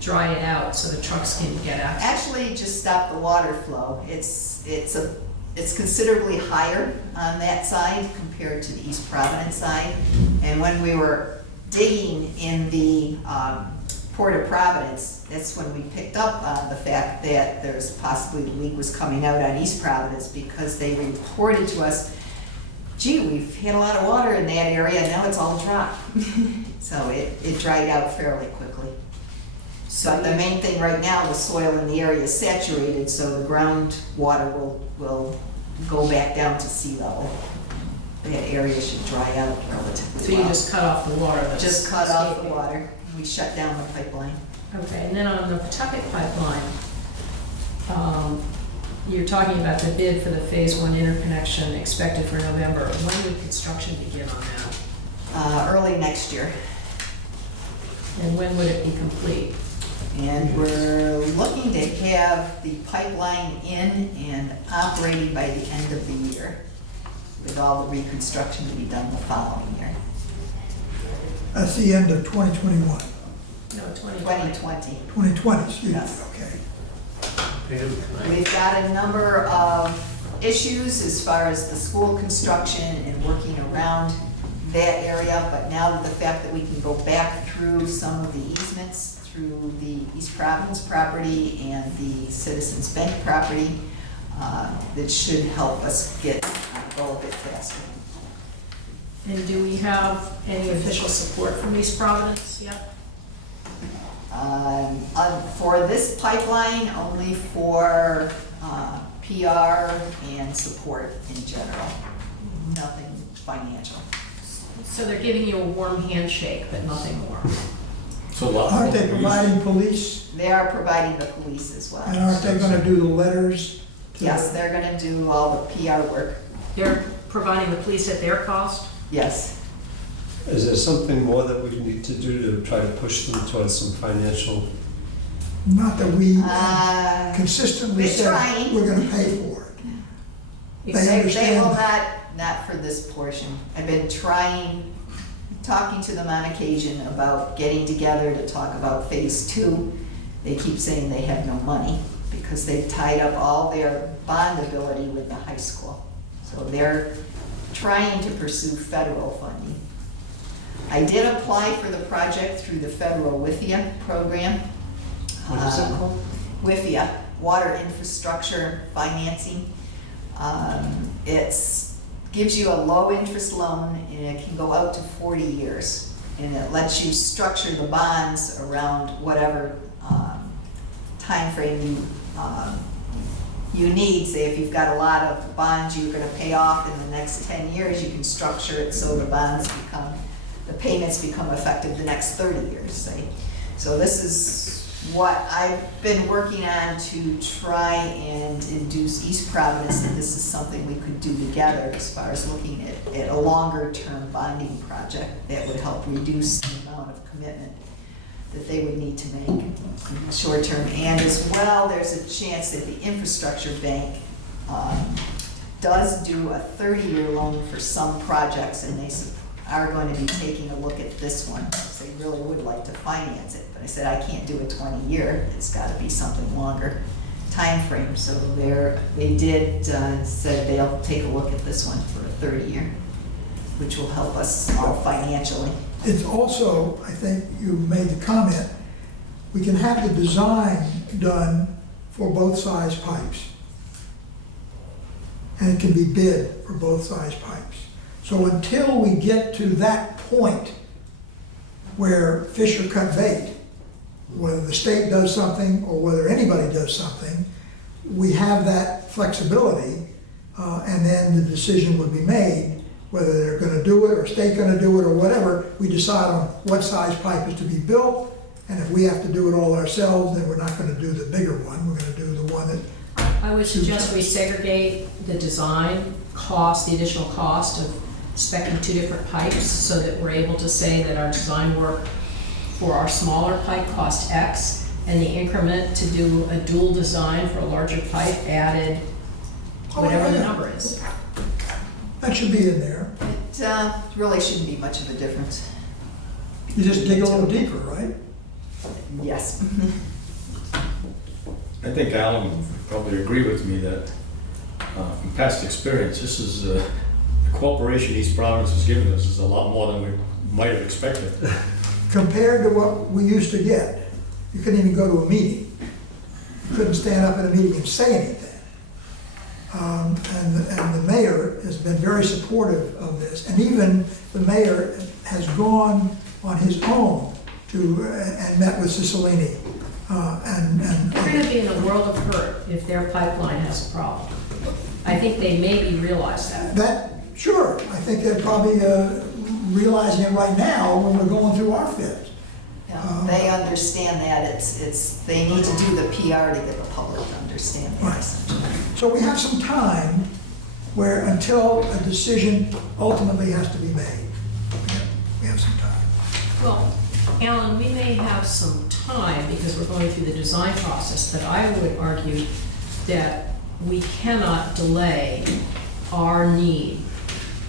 dry it out so the trucks can get access? Actually, just stop the water flow. It's considerably higher on that side compared to the East Providence side. And when we were digging in the Port of Providence, that's when we picked up on the fact that there's possibly a leak was coming out on East Providence, because they reported to us, gee, we've had a lot of water in that area, now it's all dry. So it dried out fairly quickly. But the main thing right now, the soil in the area is saturated, so the groundwater will go back down to sea level. That area should dry out relatively So you well. just cut off the water that's Just cut off the escaping. water. We shut down the pipeline. Okay, and then on the Pawtucket pipeline, you're talking about the bid for the Phase 1 interconnection expected for November. When would construction begin on that? Early next year. And when would it be complete? And we're looking to have the pipeline in and operating by the end of the year, with all the reconstruction to be done the following year, That's the end of 2021, No, 2020. 2020. 2020, excuse me, Yes. okay. Pam, can I- We've got a number of issues as far as the school construction and working around that area, but now that the fact that we can go back through some of the easements through the East Providence property and the Citizens Bank property, that should help us go a bit faster. And do we have any official support from East Providence yet? For this pipeline, only for PR and support in general, nothing financial. So they're giving you a warm handshake, but nothing more. So a lot Aren't more they use. providing police, They are providing the police as well. and aren't they gonna do the letters? to Yes, the- they're gonna do all the PR work, They're providing the police at their cost? yes. Is there something more that we need to do to try to push them towards some financial? Not that we Uh, consistently they're said trying. we're gonna pay for it. They They will understand. not for this portion. I've been talking to them on occasion about getting together to talk about phase 2. They keep saying they have no money because they've tied up all their bond ability with the high school. So they're trying to pursue federal funding. I did apply for the project through the federal WIFIA program. What is it called? WIFIA, Water Infrastructure Financing. It's gives you a low-interest loan, and it can go out to 40 years. And it lets you structure the bonds around whatever timeframe you need. Say if you've got a lot of bonds you're gonna pay off in the next 10 years, you can structure it so the payments become effective the next 30 years, say. So this is what I've been working on to try and induce East Providence that this is something we could do together as far as looking at a longer-term bonding project that would help reduce the amount of commitment that they would need to make in the short term. And as well, there's a chance that the infrastructure bank does do a 30-year loan for some projects, and they are going to be taking a look at this one, because they really would like to finance it. But I said, I can't do a 20-year, it's gotta be something longer time frame. So they did, said they'll take a look at this one for a 30-year, which will help us all financially. It's also, I think you made the comment, we can have the design done for both size pipes. And it can be bid for both size pipes. So until we get to that point where fish are cut bait, whether the state does something or whether anybody does something, we have that flexibility and then the decision would be made, whether they're gonna do it, or state gonna do it, or whatever. We decide on what size pipe is to be built, and if we have to do it all ourselves, then we're not gonna do the bigger one, we're gonna do the one that, I would suggest we segregate the design cost, the additional cost of speccing two different pipes, so that we're able to say that our design work for our smaller pipe cost X, and the increment to do a dual design for a larger pipe added whatever the number is. that should be in there. It really shouldn't be much of a difference. You just dig a little deeper, right? Yes. I think Alan would probably agree with me that, from past experience, this is, the cooperation East Providence has given us is a lot more than we might have expected. Compared to what we used to get, you couldn't even go to a meeting. You couldn't stand up at a meeting and say anything. And the mayor has been very supportive of this, and even the mayor has gone on his own to, and met with Cicilline, and. They're gonna be in a world of hurt if their pipeline has a problem. I think they maybe realize that. That, sure, I think they're probably realizing it right now when we're going through our fit. Yeah, they understand that, they need to do the PR to get the public to understand that. Right. So we have some time where, until a decision ultimately has to be made, we have some time. Well, Alan, we may have some time because we're going through the design process, but I would argue that we cannot delay our need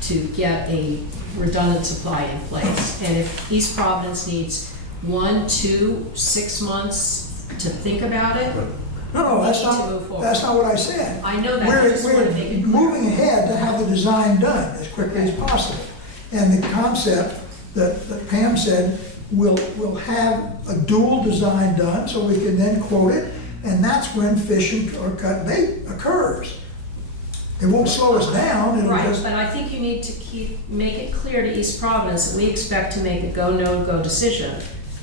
to get a redundant supply in place. And if East Providence needs 1, 2, 6 months to think about it, No, that's we need to move not, forward. that's not what I said. I know that, I just want to make We're it moving ahead to have the design done as quickly as possible. And the concept that Pam said, we'll have a dual design done so we can then quote it, and that's when fishing or cut bait occurs. It won't slow us down, it'll Right, just, but I think you need to make it clear to East Providence that we expect to make a go, no-go decision,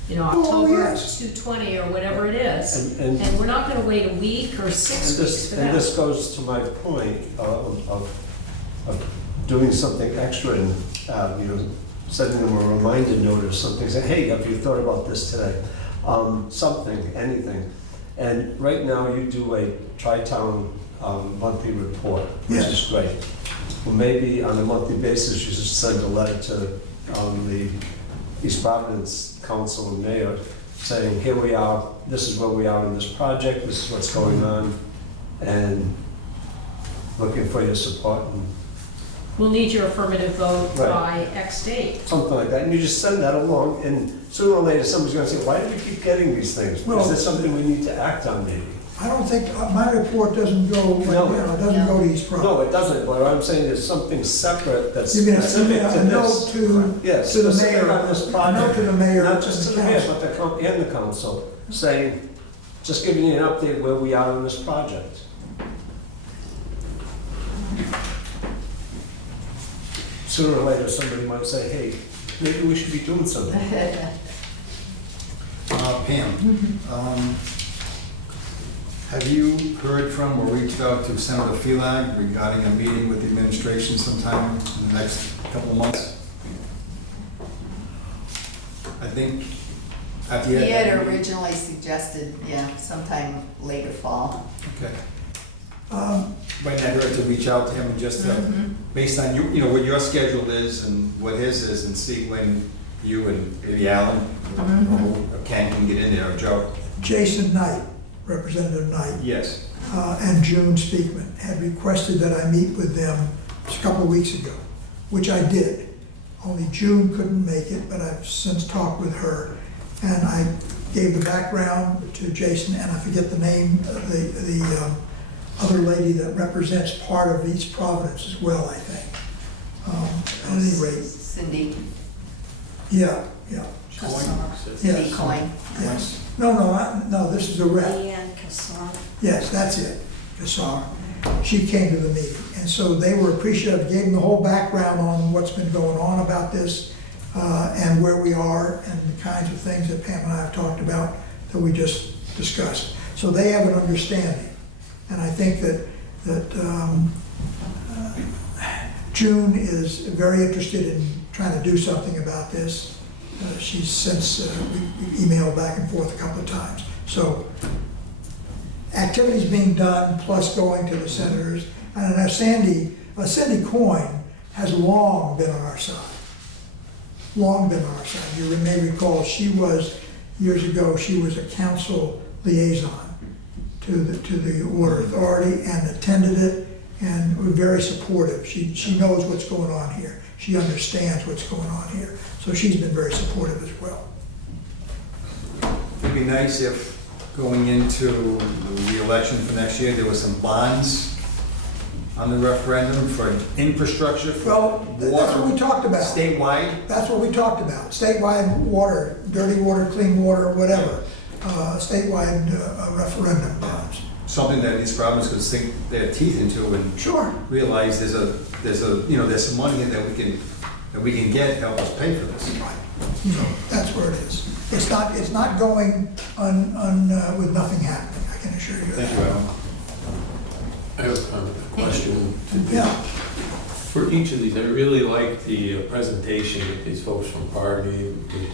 October yes. 2/20 or whatever it is. And And we're not gonna wait a week or 6 weeks for that. And this goes to my point of doing something extra and, sending them a reminder note or something, say, hey, have you thought about this today? Something, anything. And right now you do a tri-town monthly report, which Yes. is great. Well, maybe on a monthly basis, you should send a letter to the East Providence Council and Mayor saying, here we are, this is where we are in this project, this is what's going on, and looking for your support and We'll need your affirmative vote Right. by X date. something like that. And you just send that along, and sooner or later, somebody's gonna say, why do we keep getting these things? Well- Is this something we need to act on maybe? I don't think, my report doesn't go, right No. now. It doesn't go to East Providence. No, it doesn't, but what I'm saying is something separate that's You mean specific to a note this. to, Yes, to the specific mayor, on this a project. note to the mayor Not and just to the the mayor, council. but and the council, saying, just giving you an update where we are on this project. Sooner or later, somebody might say, hey, maybe we should be doing something. Pam, have you heard from or reached out to Senator Felag regarding a meeting with the administration sometime in the next couple of months? I think at the end. He had originally suggested, sometime later fall. Okay. Might not hurt to reach out to him and just, based on what your schedule is and what his is, and see when you and maybe Alan or Ken can get in there, or Joe. Jason Knight, Representative Knight, Yes. and June Speakman had requested that I meet with them just a couple of weeks ago, which I did. Only June couldn't make it, but I've since talked with her. And I gave the background to Jason, and I forget the name of the other lady that represents part of East Providence as well, I think. At any rate, Cindy yeah. Cindy Yes. Coyne. Yes. No, this is a rep. Leanne Casson. Yes, that's it, Cassar. She came to the meeting, and so they were appreciative, gave them the whole background on what's been going on about this, and where we are, and the kinds of things that Pam and I have talked about that we just discussed. So they have an understanding, and I think that June is very interested in trying to do something about this. She's since, we emailed back and forth a couple of times. So activities being done, plus going to the senators. And now Cindy Coyne has long been on our side. Long been on our side. You may recall, she was, years ago, she was a council liaison to the Water Authority and attended it and was very supportive. She knows what's going on here. She understands what's going on here. So she's been very supportive as well. It'd be nice if, going into the election for next year, there was some bonds on the referendum for infrastructure, for Well, that's what we water, talked about. statewide. That's what we talked about. Statewide water, dirty water, clean water, whatever. Statewide referendum bonds. Something that these provinces could sink their teeth into and Sure. realize there's some money that we can get to help us pay for this. So that's where it is. It's not going with nothing happening, I can assure you Thank you, that. Adam. I have a question. Yeah, For each of these, I really like the presentation that these folks from Party did.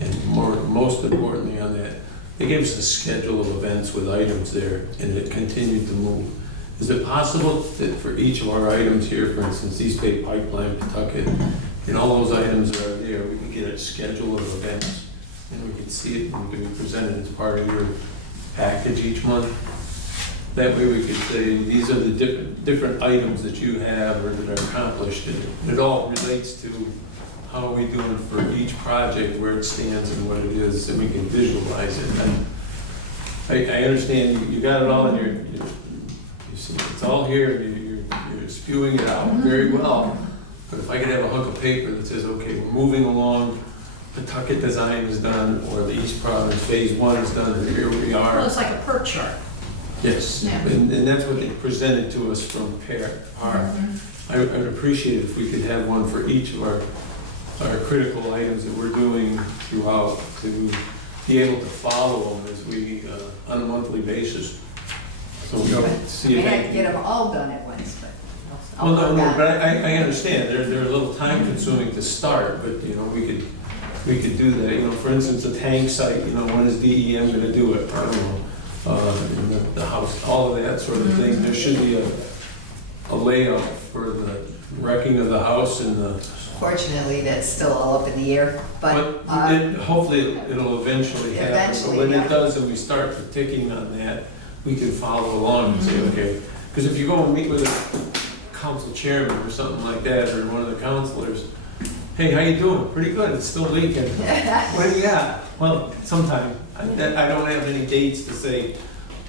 And most importantly on that, they gave us a schedule of events with items there, and it continued to move. Is it possible that for each of our items here, for instance, East Bay Pipeline, Pawtucket, and all those items that are there, we can get a schedule of events, and we can see it, and we can present it as part of your package each month? That way we could say, these are the different items that you have or that are accomplished, and it all relates to how are we doing for each project, where it stands and what it is, and we can visualize it. And I understand you got it all in your you see, it's all here, and you're spewing it out very well. But if I could have a hunk of paper that says, okay, we're moving along, Pawtucket design is done, or the East Province Phase 1 is done, and here we are. Well, it's like a perk chart. Yes, Yeah. and that's what they presented to us from PAR. I'd appreciate it if we could have one for each of our critical items that we're doing throughout, to be able to follow them as we, on a monthly basis. So we can see We if had to get them all done at once, but. Well, no, but I understand, they're a little time consuming to start, but, you know, we could do that. You know, for instance, the tank site, you know, when is DEM gonna do it? I don't know. In the house, all of that sort of thing. There should be a layout for the wrecking of the house and the. Fortunately, that's still all up in the air, but, Hopefully it'll eventually happen. But Eventually, when yeah. it does and we start ticking on that, we can follow along and say, okay. Because if you go and meet with a council chairman or something like that, or one of the councilors, hey, how you doing? Pretty good, it's still leaking. What do you got? Well, sometime. I don't have any dates to say,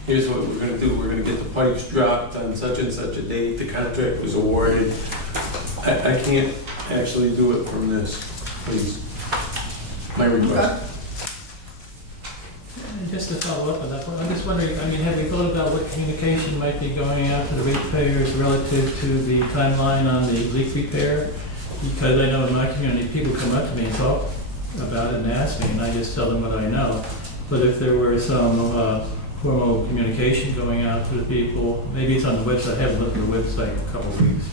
here's what we're gonna do. We're gonna get the pipes dropped on such and such a date. The contract was awarded. I can't actually do it from this, please. My request. And just to follow up on that point, I'm just wondering, I mean, have we thought about what communication might be going out to the ratepayers relative to the timeline on the leak repair? Because I know in my community, people come up to me and talk about it and ask me, and I just tell them what I know. But if there were some formal communication going out to the people, maybe it's on the website, I haven't looked at the website in a couple of weeks.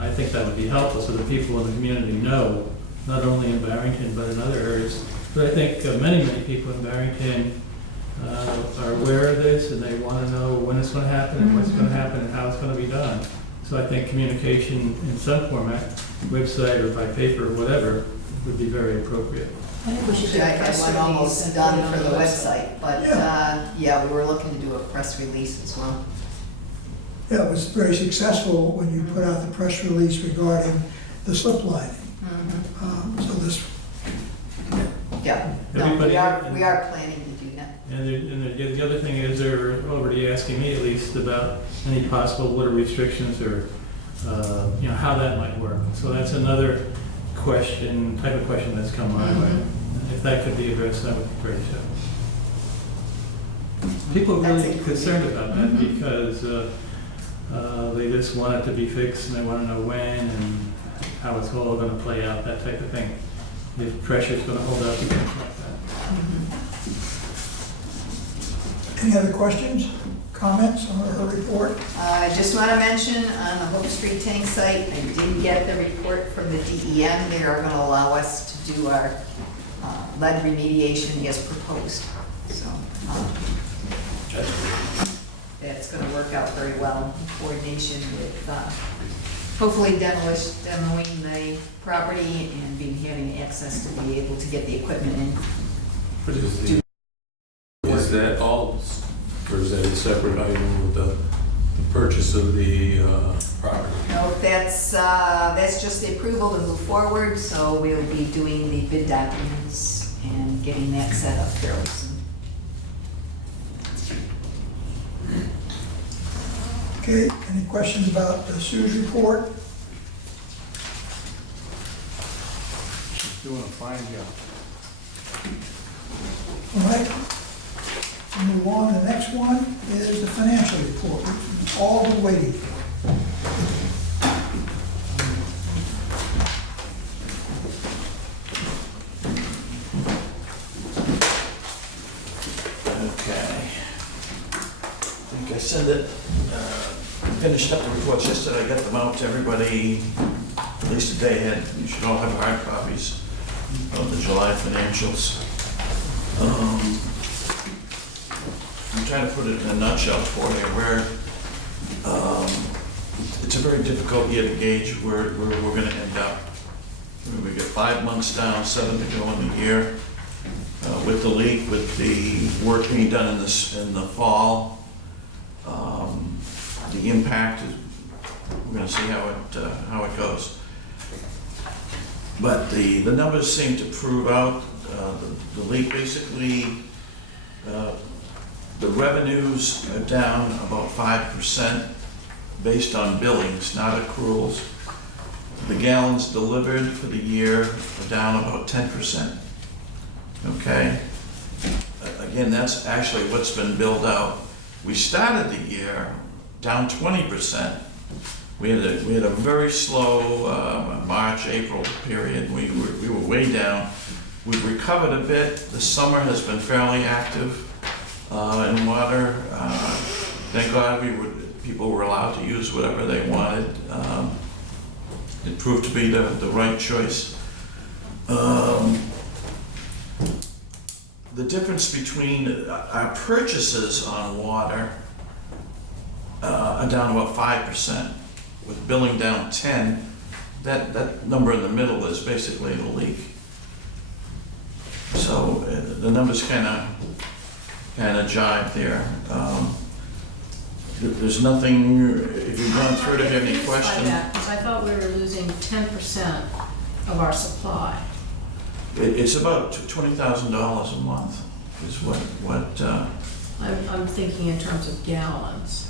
I think that would be helpful so that people in the community know, not only in Barrington, but in other areas. But I think many people in Barrington are aware of this, and they want to know when it's going to happen, and what's going to happen, and how it's going to be done. So I think communication in some format, website or by paper or whatever, would be very appropriate. I think we should do I a had press one release almost and put it done on for the website. website, but, yeah, we were looking to do a press release as well. yeah, it was very successful when you put out the press release regarding the slip lining. So this, Yeah, no, Everybody- we are planning to do that. And the other thing is, they're already asking me at least about any possible water restrictions or, you know, how that might work. So that's another question, type of question that's come my way. If that could be addressed, that would be great. People are That's really included. concerned about that because they just want it to be fixed and they want to know when and how it's all going to play out, that type of thing. If pressure's going to hold up, things like that. any other questions, comments on her report? I just want to mention on the Hope Street tank site, I did get the report from the DEM. They are going to allow us to do our lead remediation as proposed. So that's going to work out very well in coordination with hopefully demoing the property and having access to be able to get the equipment in. But is that all, or is that a separate item with the purchase of the property? No, that's just the approval to move forward, so we'll be doing the bid documents and getting that set up fairly soon. Okay, any questions about Sue's report? She's doing a fine job. All right, we'll move on. The next one is the financial report, which we've all been waiting for. Okay. I think I sent it, finished up the reports yesterday, I got them out to everybody, at least a day ahead. You should all have hard copies of the July financials. I'm trying to put it in a nutshell for you, where it's a very difficult year to gauge where we're gonna end up. We get 5 months down, 7 to go in the year. With the leak, with the work being done in the fall, the impact is, we're gonna see how it goes. But the numbers seem to prove out the leak. Basically, the revenues are down about 5% based on billings, not accruals. The gallons delivered for the year are down about 10%. Okay? Again, that's actually what's been billed out. We started the year down 20%. We had a very slow March, April period. We were way down. We've recovered a bit. The summer has been fairly active in water. Thank God people were allowed to use whatever they wanted. It proved to be the right choice. The difference between our purchases on water are down about 5%, with billing down 10. That number in the middle is basically the leak. So the numbers kind of jive there. There's nothing, if you've gone through it, if you have any questions. Because I thought we were losing 10% of our supply. It's about $20,000 a month is what I'm thinking in terms of gallons.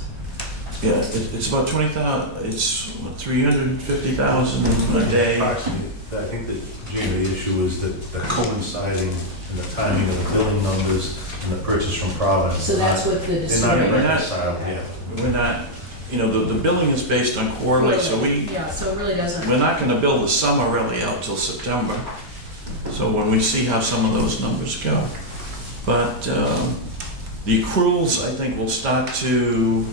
yeah, it's about 20,000, it's what, 350,000 a day. Approximately. I think that, Gina, the issue is that the coinciding and the timing of the billing numbers and the purchase from Providence. So that's what the They're not disparity. reconciled, yeah. We're not, the billing is based on quarterly, so Yeah, so it really doesn't. we're not gonna bill the summer really out till September. So when we see how some of those numbers go. But the accruals, I think, will start to,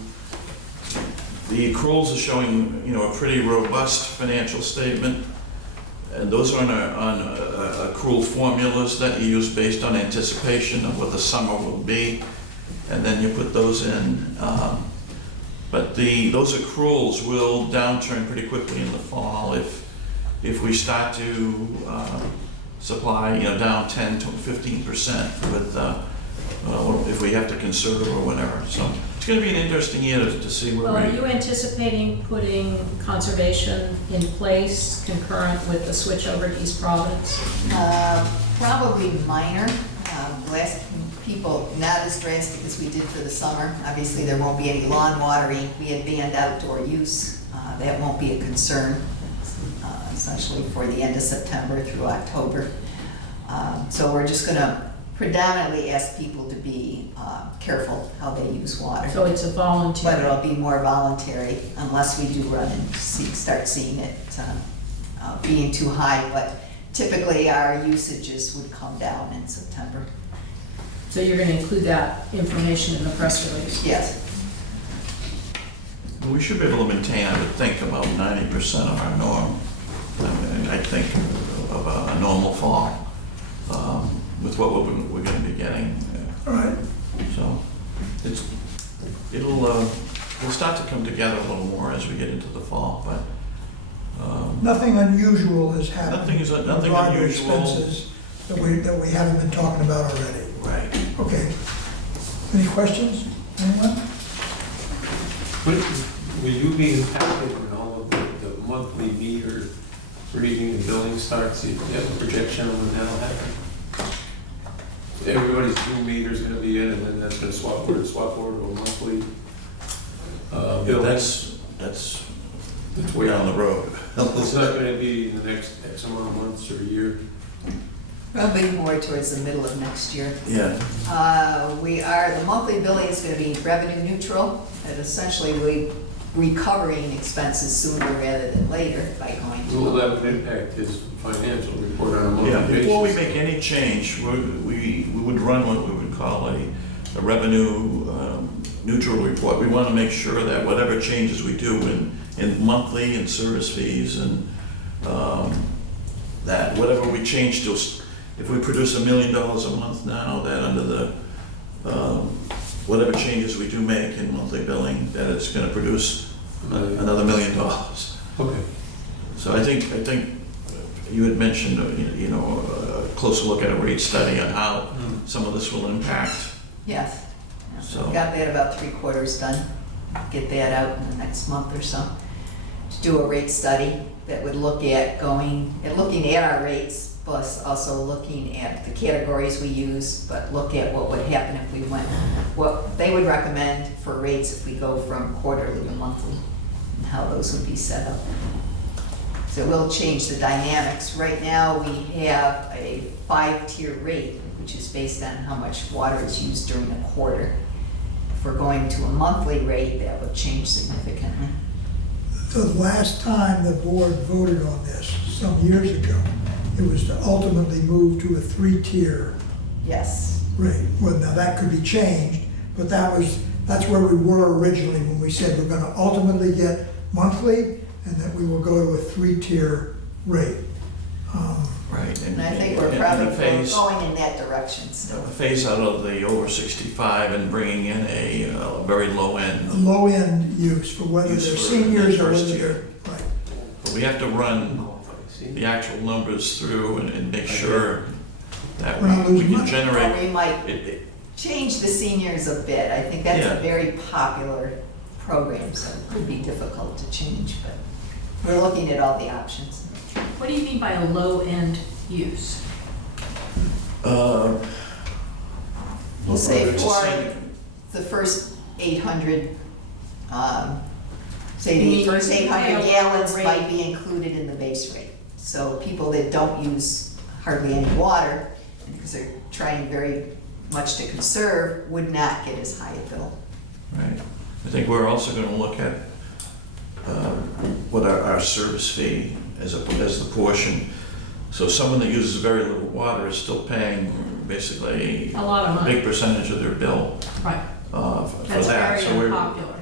the accruals are showing, a pretty robust financial statement. And those are on accrual formulas that you use based on anticipation of what the summer will be. And then you put those in. But those accruals will downturn pretty quickly in the fall if we start to supply, down 10 to 15% with, if we have to conserve or whatever. So it's going to be an interesting year to see where Well, are you anticipating putting conservation in place concurrent with the switch over to East Providence? Probably minor. Last people, not as drastic as we did for the summer. Obviously, there won't be any lawn watering. We had banned outdoor use. That won't be a concern, essentially for the end of September through October. So we're just going to predominantly ask people to be careful how they use water. So it's a volunteer. But it'll be more voluntary unless we do run and start seeing it being too high. But typically, our usages would come down in September. So you're going to include that information in the press release? Yes. We should be able to maintain, I would think, about 90% of our norm. I think of a normal fall with what we're going to be getting. All right, So it'll start to come together a little more as we get into the fall, but nothing unusual has happened. Nothing Regarding unusual. expenses that we haven't been talking about already. Right. Okay. Any questions? Anyone? Will you be impacted when all of the monthly meter reading and billing starts? Do you have a projection on when that'll happen? Everybody's new meter's gonna be in, and then that's gonna swap over to a monthly bill. That's way down the road. It's not gonna be in the next X amount of months or a year. Probably more towards the middle of next year. Yeah. The monthly billing is gonna be revenue neutral, and essentially we recovering expenses sooner rather than later by going to. Will that impact his financial report on a monthly Yeah, basis? before we make any change, we would run what we would call a revenue neutral report. We want to make sure that whatever changes we do in monthly and service fees and that whatever we change to, if we produce $1 million a month now, that under the whatever changes we do make in monthly billing, that it's going to produce another $1 million. Okay. So I think you had mentioned, a closer look at a rate study on how some of this will impact. Yes. Yeah. So- Got that about 3/4 done. Get that out in the next month or so. To do a rate study that would look at looking at our rates, plus also looking at the categories we use, but look at what would happen if we went, what they would recommend for rates if we go from quarterly to monthly, and how those would be set up. So it will change the dynamics. Right now, we have a 5-tier rate, which is based on how much water is used during a quarter. If we're going to a monthly rate, that would change significantly. The last time the board voted on this, some years ago, it was to ultimately move to a 3-tier Yes. rate. Well, now that could be changed, but that's where we were originally when we said we're gonna ultimately get monthly and that we will go to a 3-tier rate. Right. And I think we're and probably the phase- going in that direction still. phase out of the over 65 and bringing in a very low end. A low-end use for whether Use they're for seniors the or first whether year. they're, right. But we have to run the actual numbers through and make sure that We're not we losing can money. Or generate. we might change the seniors a bit. I think that's Yeah. a very popular program, so it could be difficult to change, but we're looking at all the options. What do you mean by a low-end use? We'll say Just for saying- the first 800, say You the mean first you pay 800 a gallons lower might rate? be included in the base rate. So people that don't use hardly any water, because they're trying very much to conserve, would not get as high a bill. Right. I think we're also going to look at what our service fee as the portion. So someone that uses very little water is still paying basically A lot of a money. big percentage of their bill Right. for That's that. very So we're unpopular.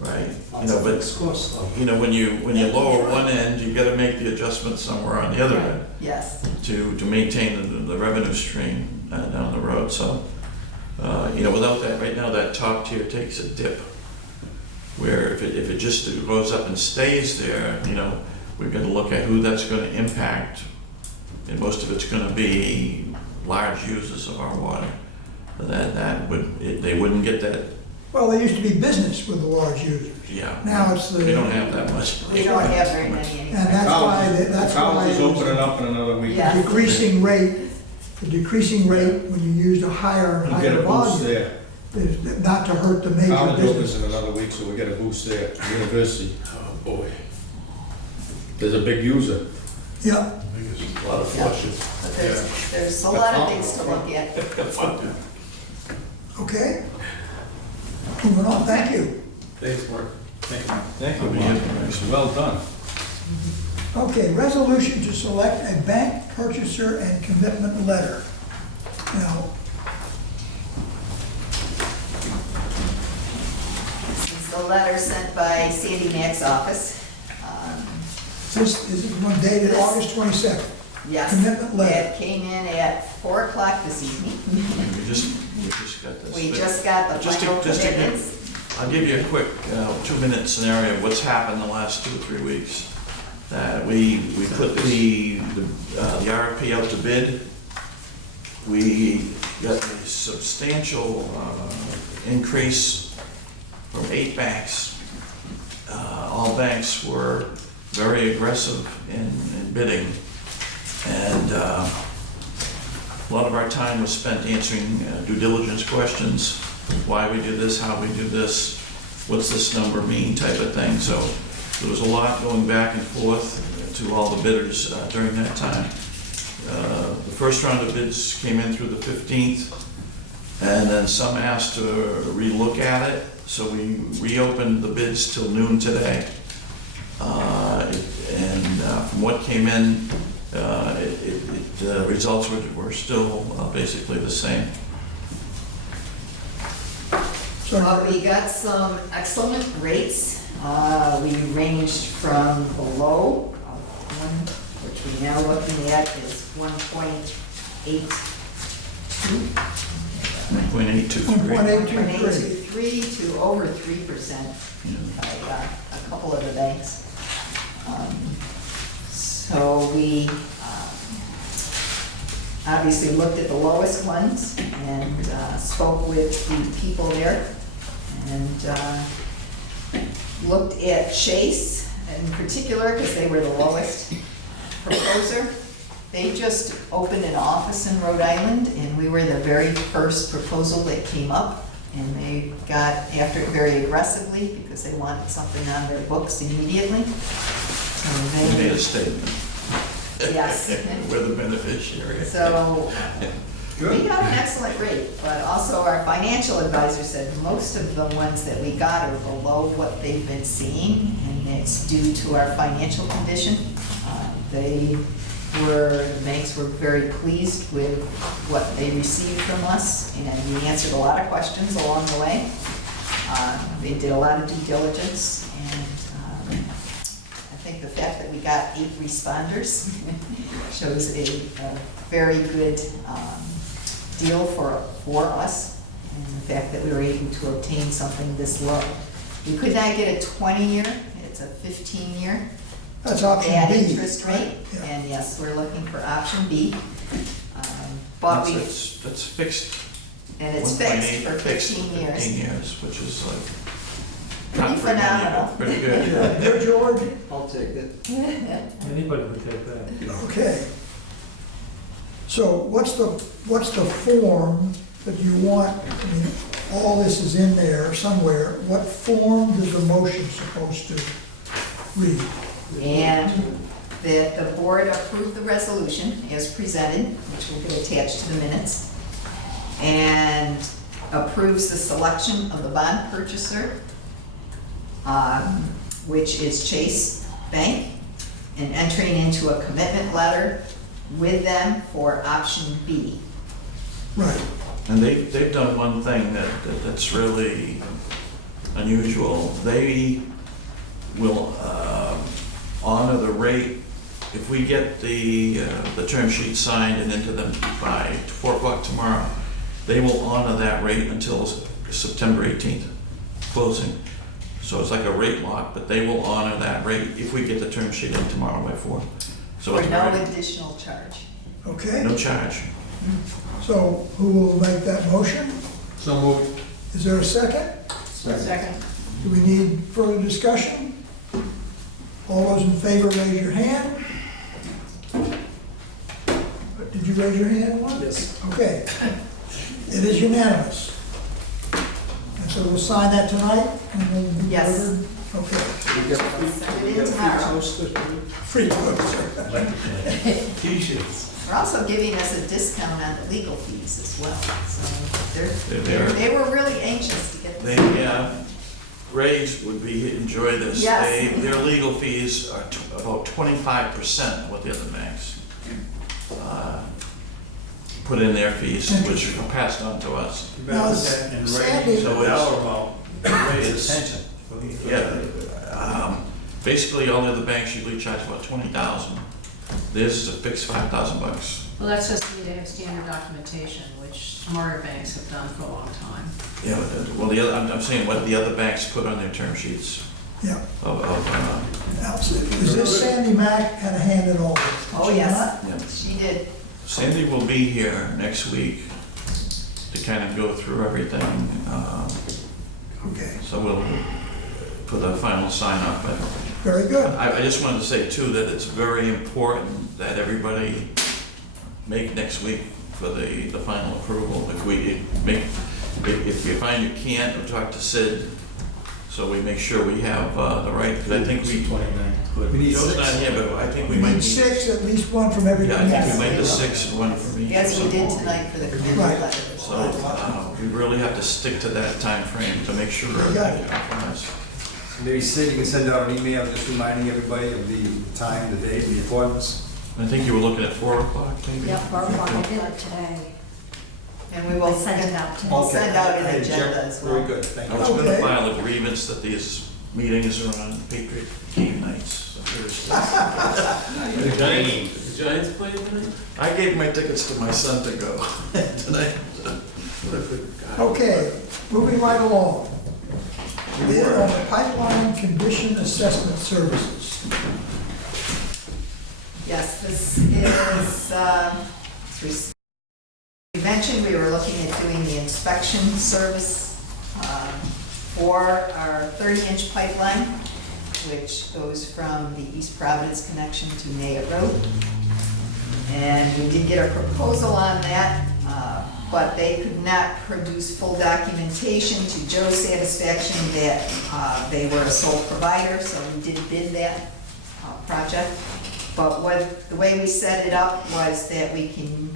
right. Lots of fixed costs, though. When you lower one end, you got to make the adjustment somewhere on the other end Yes. to maintain the revenue stream down the road. So without that, right now that top tier takes a dip. Where if it just goes up and stays there, we're going to look at who that's going to impact, and most of it's going to be large users of our water. They wouldn't get that. Well, there used to be business with the large users. Yeah. Now it's the. They don't have that much. We don't have very many anymore. And that's why College is opening up in another week. Yeah. the decreasing rate when you used a higher and You get higher a boost volume, there. is not to hurt the major College business. opens in another week, so we get a boost there. University, Oh, boy. there's a big user. Yeah, A lot of Yeah. flushes. But there's a lot of things to look at. okay. Moving on, thank you. Thanks, Mark. Thank you, Mark. Well done. Okay, resolution to select a bank purchaser and commitment letter. Now, This is the letter sent by Sandy Mack's office. Is it one dated August 22nd? Yes. Commitment letter. It came in at 4 o'clock this evening. We just got this. We just got the Just to- final just to give- commitments. I'll give you a quick 2-minute scenario of what's happened the last 2 or 3 weeks. We put the RFP out to bid. We got a substantial increase from 8 banks. All banks were very aggressive in bidding. And a lot of our time was spent answering due diligence questions. Why we do this, how we do this, what's this number mean type of thing. So there was a lot going back and forth to all the bidders during that time. The first round of bids came in through the 15th, and then some asked to relook at it. So we reopened the bids till noon today. From what came in, the results were still basically the same. Well, we got some excellent rates. We ranged from below, which we now looking at is 1.82. 1.823. 1.823 to over 3% by a couple of the banks. So we obviously looked at the lowest ones and spoke with the people there and looked at Chase in particular because they were the lowest proposer. They just opened an office in Rhode Island and we were the very first proposal that came up, and they got after it very aggressively because they wanted something on their books immediately. So We made a statement. Yes. We're the beneficiary. So we got an excellent rate, but also our financial advisor said most of the ones that we got are below what they've been seeing, and it's due to our financial condition. The banks were very pleased with what they received from us, and we answered a lot of questions along the way. They did a lot of due diligence, and I think the fact that we got 8 responders shows a very good deal for us, and the fact that we were able to obtain something this low. We could not get a 20-year, it's a 15-year. That's option Bad B. interest rate, Yeah. and yes, we're looking for option B. But we, That's fixed. and it's 1.8 fixed for 15 years. 15 years, which is like. Pretty not free money, but phenomenal. Pretty good. Good, George? I'll take it. Anybody would take that. Okay. So what's the form that you want? I mean, all this is in there somewhere. What form is the motion supposed to read? And that the board approve the resolution as presented, which will get attached to the minutes, and approves the selection of the bond purchaser, which is Chase Bank, and entering into a commitment letter with them for option B. Right. And they've done one thing that's really unusual. They will honor the rate. If we get the term sheet signed and into them by 4 o'clock tomorrow, they will honor that rate until September 18th, closing. So it's like a rate lock, but they will honor that rate if we get the term sheet in tomorrow by 4. So For it's no very- additional charge. Okay. no charge. So who will make that motion? So moved. Is there a second? Second. Do we need further discussion? All those in favor, raise your hand. Did you raise your hand, one? Yes. Okay. It is unanimous. And so we'll sign that tonight and then be Yes. delivered? Okay. Send it in tomorrow. Free toast. T-shirts. They're also giving us a discount on the legal fees as well, so They're- they were really anxious to get this. Rays would enjoy this. Yes. Their legal fees are about 25% of what the other banks put in their fees, which are passed on to us. Now, And Sandy- writing So the it's- dollar amount, raises It's- for Yeah, basically, all the other banks usually charge about 20,000. This is a fixed $5,000. Well, that says to me they have standard documentation, which smarter banks have done for a long time. Yeah, but, well, the other, I'm saying what the other banks put on their term sheets Yeah. of, Now, is this Sandy Mack had a hand in all this? Did Oh, she yes, not? she did. Sandy will be here next week to kind of go through everything. Okay, So we'll put a final sign off. But very good. I just wanted to say too that it's very important that everybody make next week for the final approval. If you find you can't, we'll talk to Sid, so we make sure we have the right, because I think we, 29. We need Joe's six. not here, but I think we We might need need. 6, at least one from every Yeah, I think we community. might do 6 and 1 for each. As we did tonight for the community Right. letter. So we really have to stick to that time frame to make sure everybody complies. Maybe Sid, you can send out an email just reminding everybody of the time, the date, the appointments. I think you were looking at 4 o'clock, maybe? Yep, 4 o'clock, I did it today. And we will Send it out today. We'll send out an Okay, agenda as well. Very good, thank I you. was gonna Okay. file a grievance that these meetings are on Patriot game nights. The Giants playing tonight? I gave my tickets to my son to go tonight. What a good guy. Okay, moving right along. Bid on the pipeline condition assessment services. Yes, this is, we mentioned we were looking at doing the inspection service for our 30-inch pipeline, which goes from the East Providence connection to Naya Road. And we did get a proposal on that, but they could not produce full documentation to Joe's satisfaction that they were a sole provider, so we did bid that project. But the way we set it up was that we can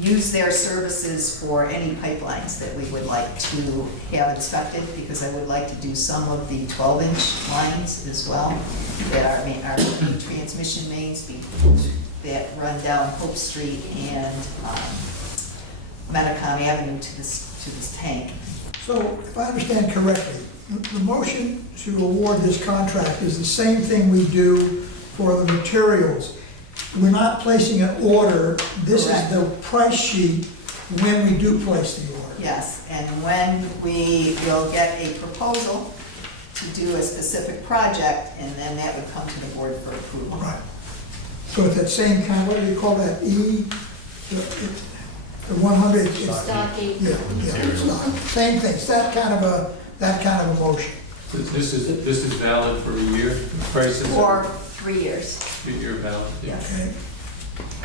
use their services for any pipelines that we would like to have inspected, because I would like to do some of the 12-inch lines as well, that are main transmission mains that run down Hope Street and Metacom Avenue to this tank. So if I understand correctly, the motion to award this contract is the same thing we do for the materials. We're not placing an order, this is Correct. the price sheet when we do place the order. Yes, and when we will get a proposal to do a specific project, and then that would come to the board for approval. Right. So it's that same kind, what do you call that, the 100? it's- Stocky. Yeah, stock. Same thing, it's that kind of a motion. This is valid for a year? Prices For 3 years, Year valid? yes. Okay.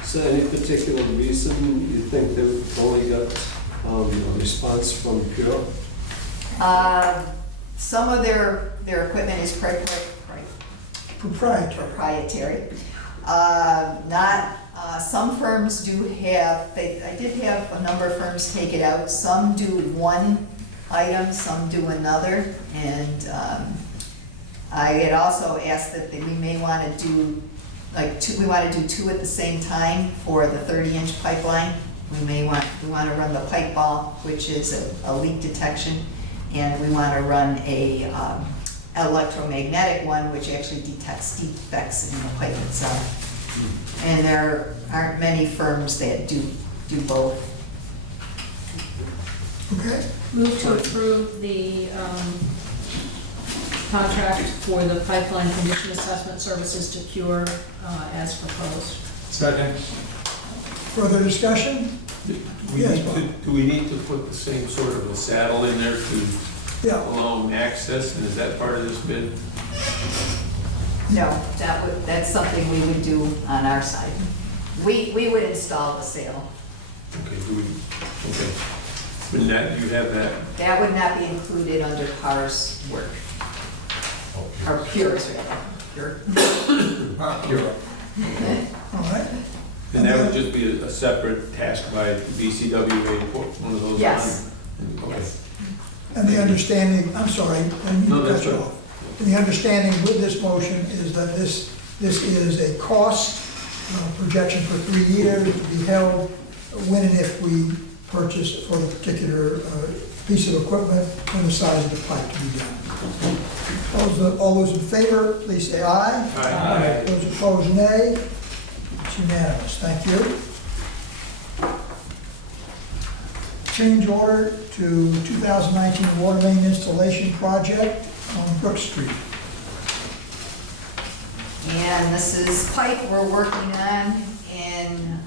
So any particular reason you think they've only got a response from Pure? Some of their equipment is proprietary. Some firms do have, I did have a number of firms take it out. Some do one item, some do another. And I had also asked that we may want to do, we want to do 2 at the same time for the 30-inch pipeline. We want to run the pipe ball, which is a leak detection, and we want to run a electromagnetic one, which actually detects defects in the pipe itself. And there aren't many firms that do both. Okay, Move to approve the contract for the pipeline condition assessment services to Pure as proposed. Second. further discussion? Yes, Bob. Do we need to put the same sort of a saddle in there to Yeah, allow them access, and is that part of this bid? No, that's something we would do on our side. We would install the sail. Okay, okay. But that, you have that, That would not be included under PAR's work. Or Pure's, rather. Pure. all right. and that would just be a separate task by BCWA, one of those? Yes. Okay. Yes. And the understanding, I'm sorry, I didn't mean No, to that's cut you right. off. And the understanding with this motion is that this is a cost projection for 3 years to be held when and if we purchase for the particular piece of equipment and the size of the pipe to be done. All those in favor, please say aye. Aye. Those opposed, nay. It's unanimous. Thank you. Change order to 2019 water main installation project on Brook Street. And this is pipe we're working on in,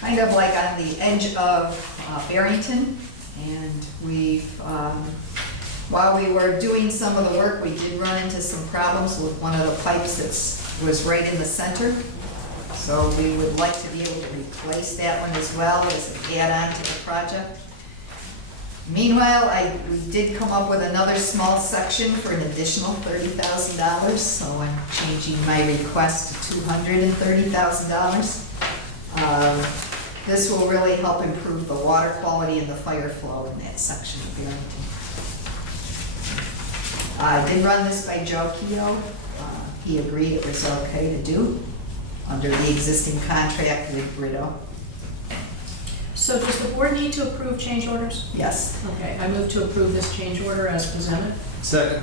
kind of like on the edge of Barrington. And we've, while we were doing some of the work, we did run into some problems with one of the pipes that was right in the center. So we would like to be able to replace that one as well as an add-on to the project. Meanwhile, we did come up with another small section for an additional $30,000, so I'm changing my request to $230,000. This will really help improve the water quality and the fire flow in that section of Barrington. I did run this by Joe Keough. He agreed it was okay to do under the existing contract with Bristol. So does the board need to approve change orders? Yes. Okay, I move to approve this change order as presented. Second.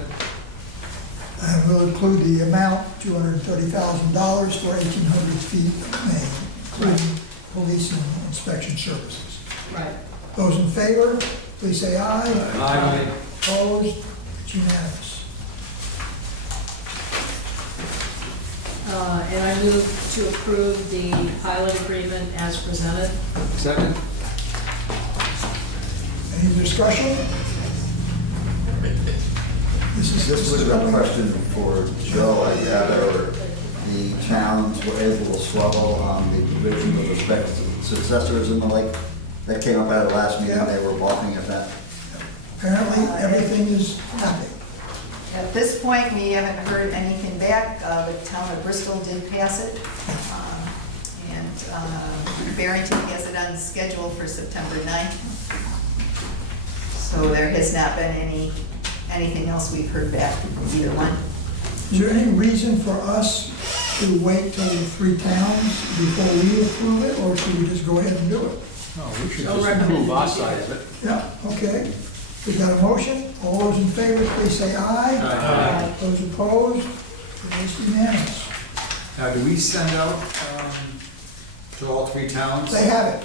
And we'll include the amount, $230,000 for 1,800 feet of main, including police and inspection services. Right. Those in favor, please say aye. Aye. Opposed? It's unanimous. And I move to approve the pilot agreement as presented. Second. Any discussion? This was a question for Joe, I gather. The towns were able to swallow on the provision with respect to successors and the like. That came up at the last meeting, they were balking at that. Apparently, everything is happy. At this point, we haven't heard anything back. The town of Bristol did pass it. And Barrington has it on schedule for September 9th. So there has not been anything else we've heard back from either one. Is there any reason for us to wait till the three towns before we approve it, or should we just go ahead and do it? No, we should I'll just recommend approve that our you do side it. of it. Yeah, okay. We got a motion. All those in favor, please say aye. Aye. Those opposed, it is unanimous. Now, do we send out to all three towns? They have it.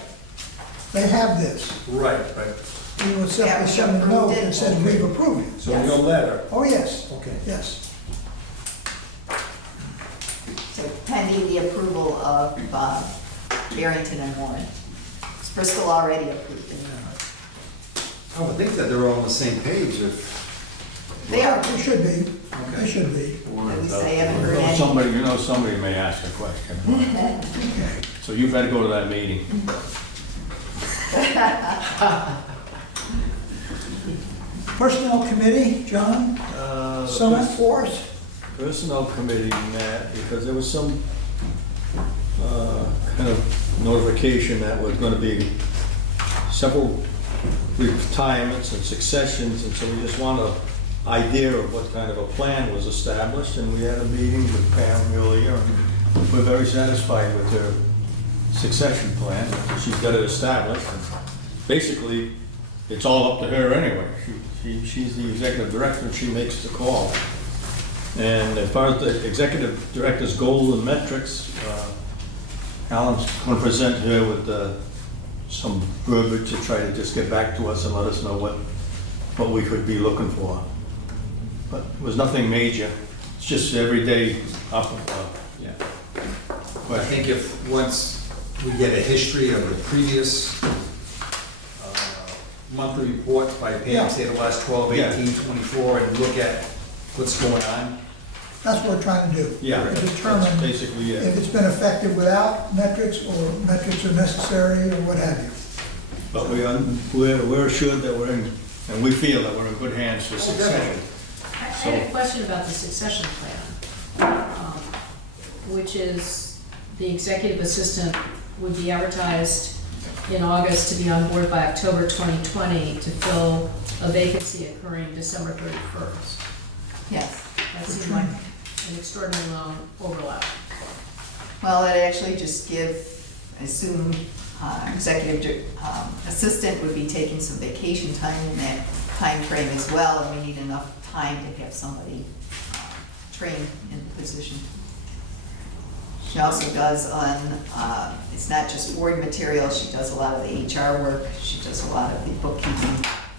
They have this. Right. We will simply send a note that says we've approved it. So your letter. Oh, yes, Okay. yes. So pending the approval of Barrington and Warren. Bristol already approved it. I would think that they're all on the same page if. They are. They should be. They should be. At least I haven't heard any. Somebody may ask a question. So you better go to that meeting. Personnel Committee, John, summit for us? Personnel committee met because there was some kind of notification that was going to be several retirements and successions, and so we just want an idea of what kind of a plan was established, and we had a meeting with Pam earlier, and we're very satisfied with her succession plan. She's got it established, and basically, it's all up to her anyway. She's the executive director, and she makes the call. And as far as the executive director's goals and metrics, Alan's going to present here with some verbiage to try to just get back to us and let us know what we could be looking for. But it was nothing major. It's just every day up and up. Yeah. I think if, once we get a history of the previous monthly reports by Pam, say the last 12, 18, 24, and look at what's going on. That's what we're trying to do. Yeah, To that's determine basically it. if it's been effective without metrics, or metrics are necessary, or what have you. But we're assured that we're in, and we feel that we're in good hands for succession. I had a question about the succession plan, which is the executive assistant would be advertised in August to be on board by October 2020 to fill a vacancy occurring December 31st. Yes. That seemed like an extraordinarily long overlap. Well, it actually just I assume executive assistant would be taking some vacation time in that time frame as well, and we need enough time to have somebody trained in the position. She also does it's not just board material, she does a lot of the HR work, she does a lot of the bookkeeping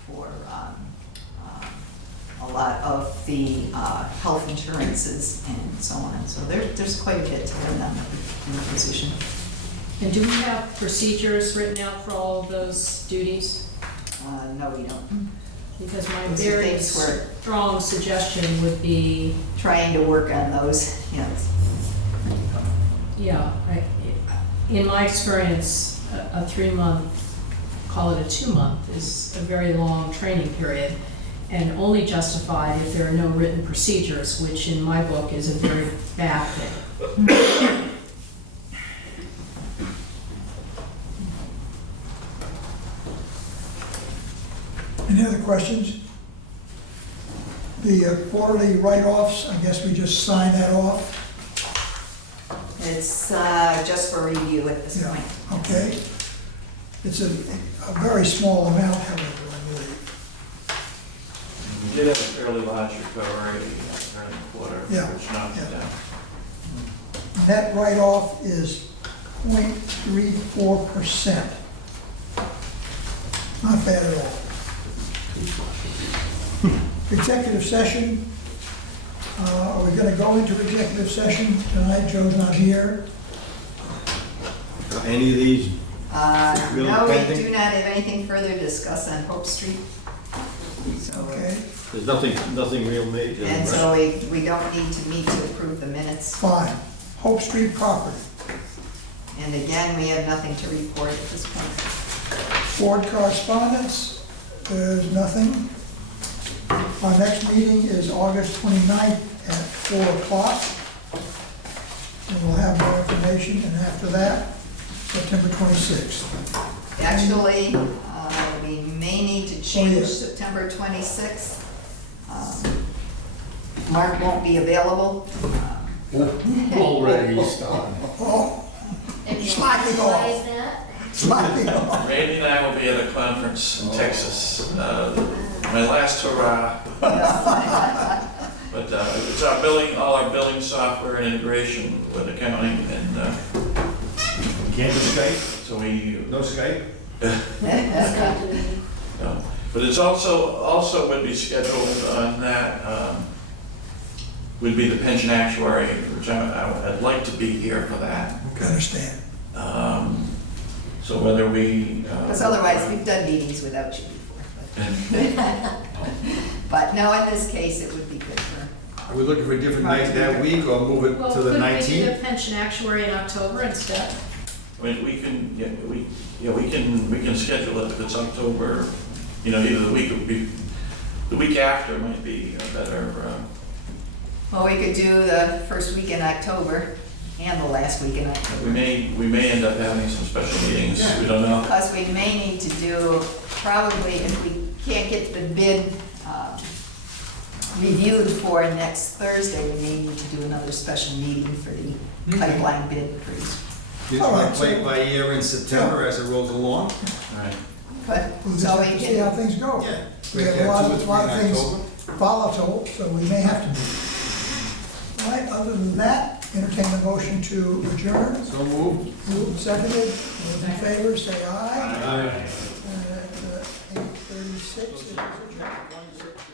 for a lot of the health insurances and so on. So there's quite a bit to learn on in the position. And do we have procedures written out for all of those duties? No, we don't. Because my Those are very things we're strong suggestion would be, trying to work on those, yeah, in my experience, a 3-month, call it a 2-month, is a very long training period, and only justified if there are no written procedures, which in my book is a very bad thing. Any other questions? The quarterly write-offs, I guess we just sign that off, It's just for review at this Yeah. point. okay? It's a very small amount, however, I believe. We did have a fairly large recovery during the quarter, Yeah, which knocked it yeah. down. Net write-off is 0.34%. Not bad at all. Executive session, are we gonna go into executive session tonight? Joe's not here. Any of these really No, we pending? do not have anything further to discuss on Hope Street. So, Okay, There's nothing real major. and right? so we don't need to meet to approve the minutes. fine. Hope Street property. And again, we have nothing to report at this point. Board correspondence, there's nothing. Our next meeting is August 29th at 4 o'clock. And we'll have more information, and after that, September 26th. Actually, we may need to Oh, change yes. September 26th. Mark won't be available. Already started. Oh, And Slacking why off. is that? slacking off. Randy and I will be at a conference in Texas, my last hurrah. But it's our billing, all our billing software and integration with accounting, and Can't do Skype? so we, No Skype? no. But it's also would be scheduled on that, would be the pension actuary, which I'd like to be here for that. I understand. So whether we. Because otherwise, we've done meetings without you before. But no, in this case, it would be good for, Are we looking for a different night that week or move it Well, to the couldn't we do 19th? the pension actuary in October instead? I mean, we can schedule it if it's October, either the week after might be a better, well, we could do the first week in October and the last week in October. we may end up having some special meetings, we don't know. Because we may need to do, probably if we can't get the bid reviewed for next Thursday, we may need to do another special meeting for the pipeline bid freeze. You All just want right, to play so- it by ear in September as it rolls along? All right. But, We'll just so have we to see how can, things go. Yeah. We have a lot of things volatile, so we may have to do. All right, other than that, entertain a motion to adjourn. So moved. Moved, seconded, those in favor, say aye. Aye. At 8:36, it is adjourned.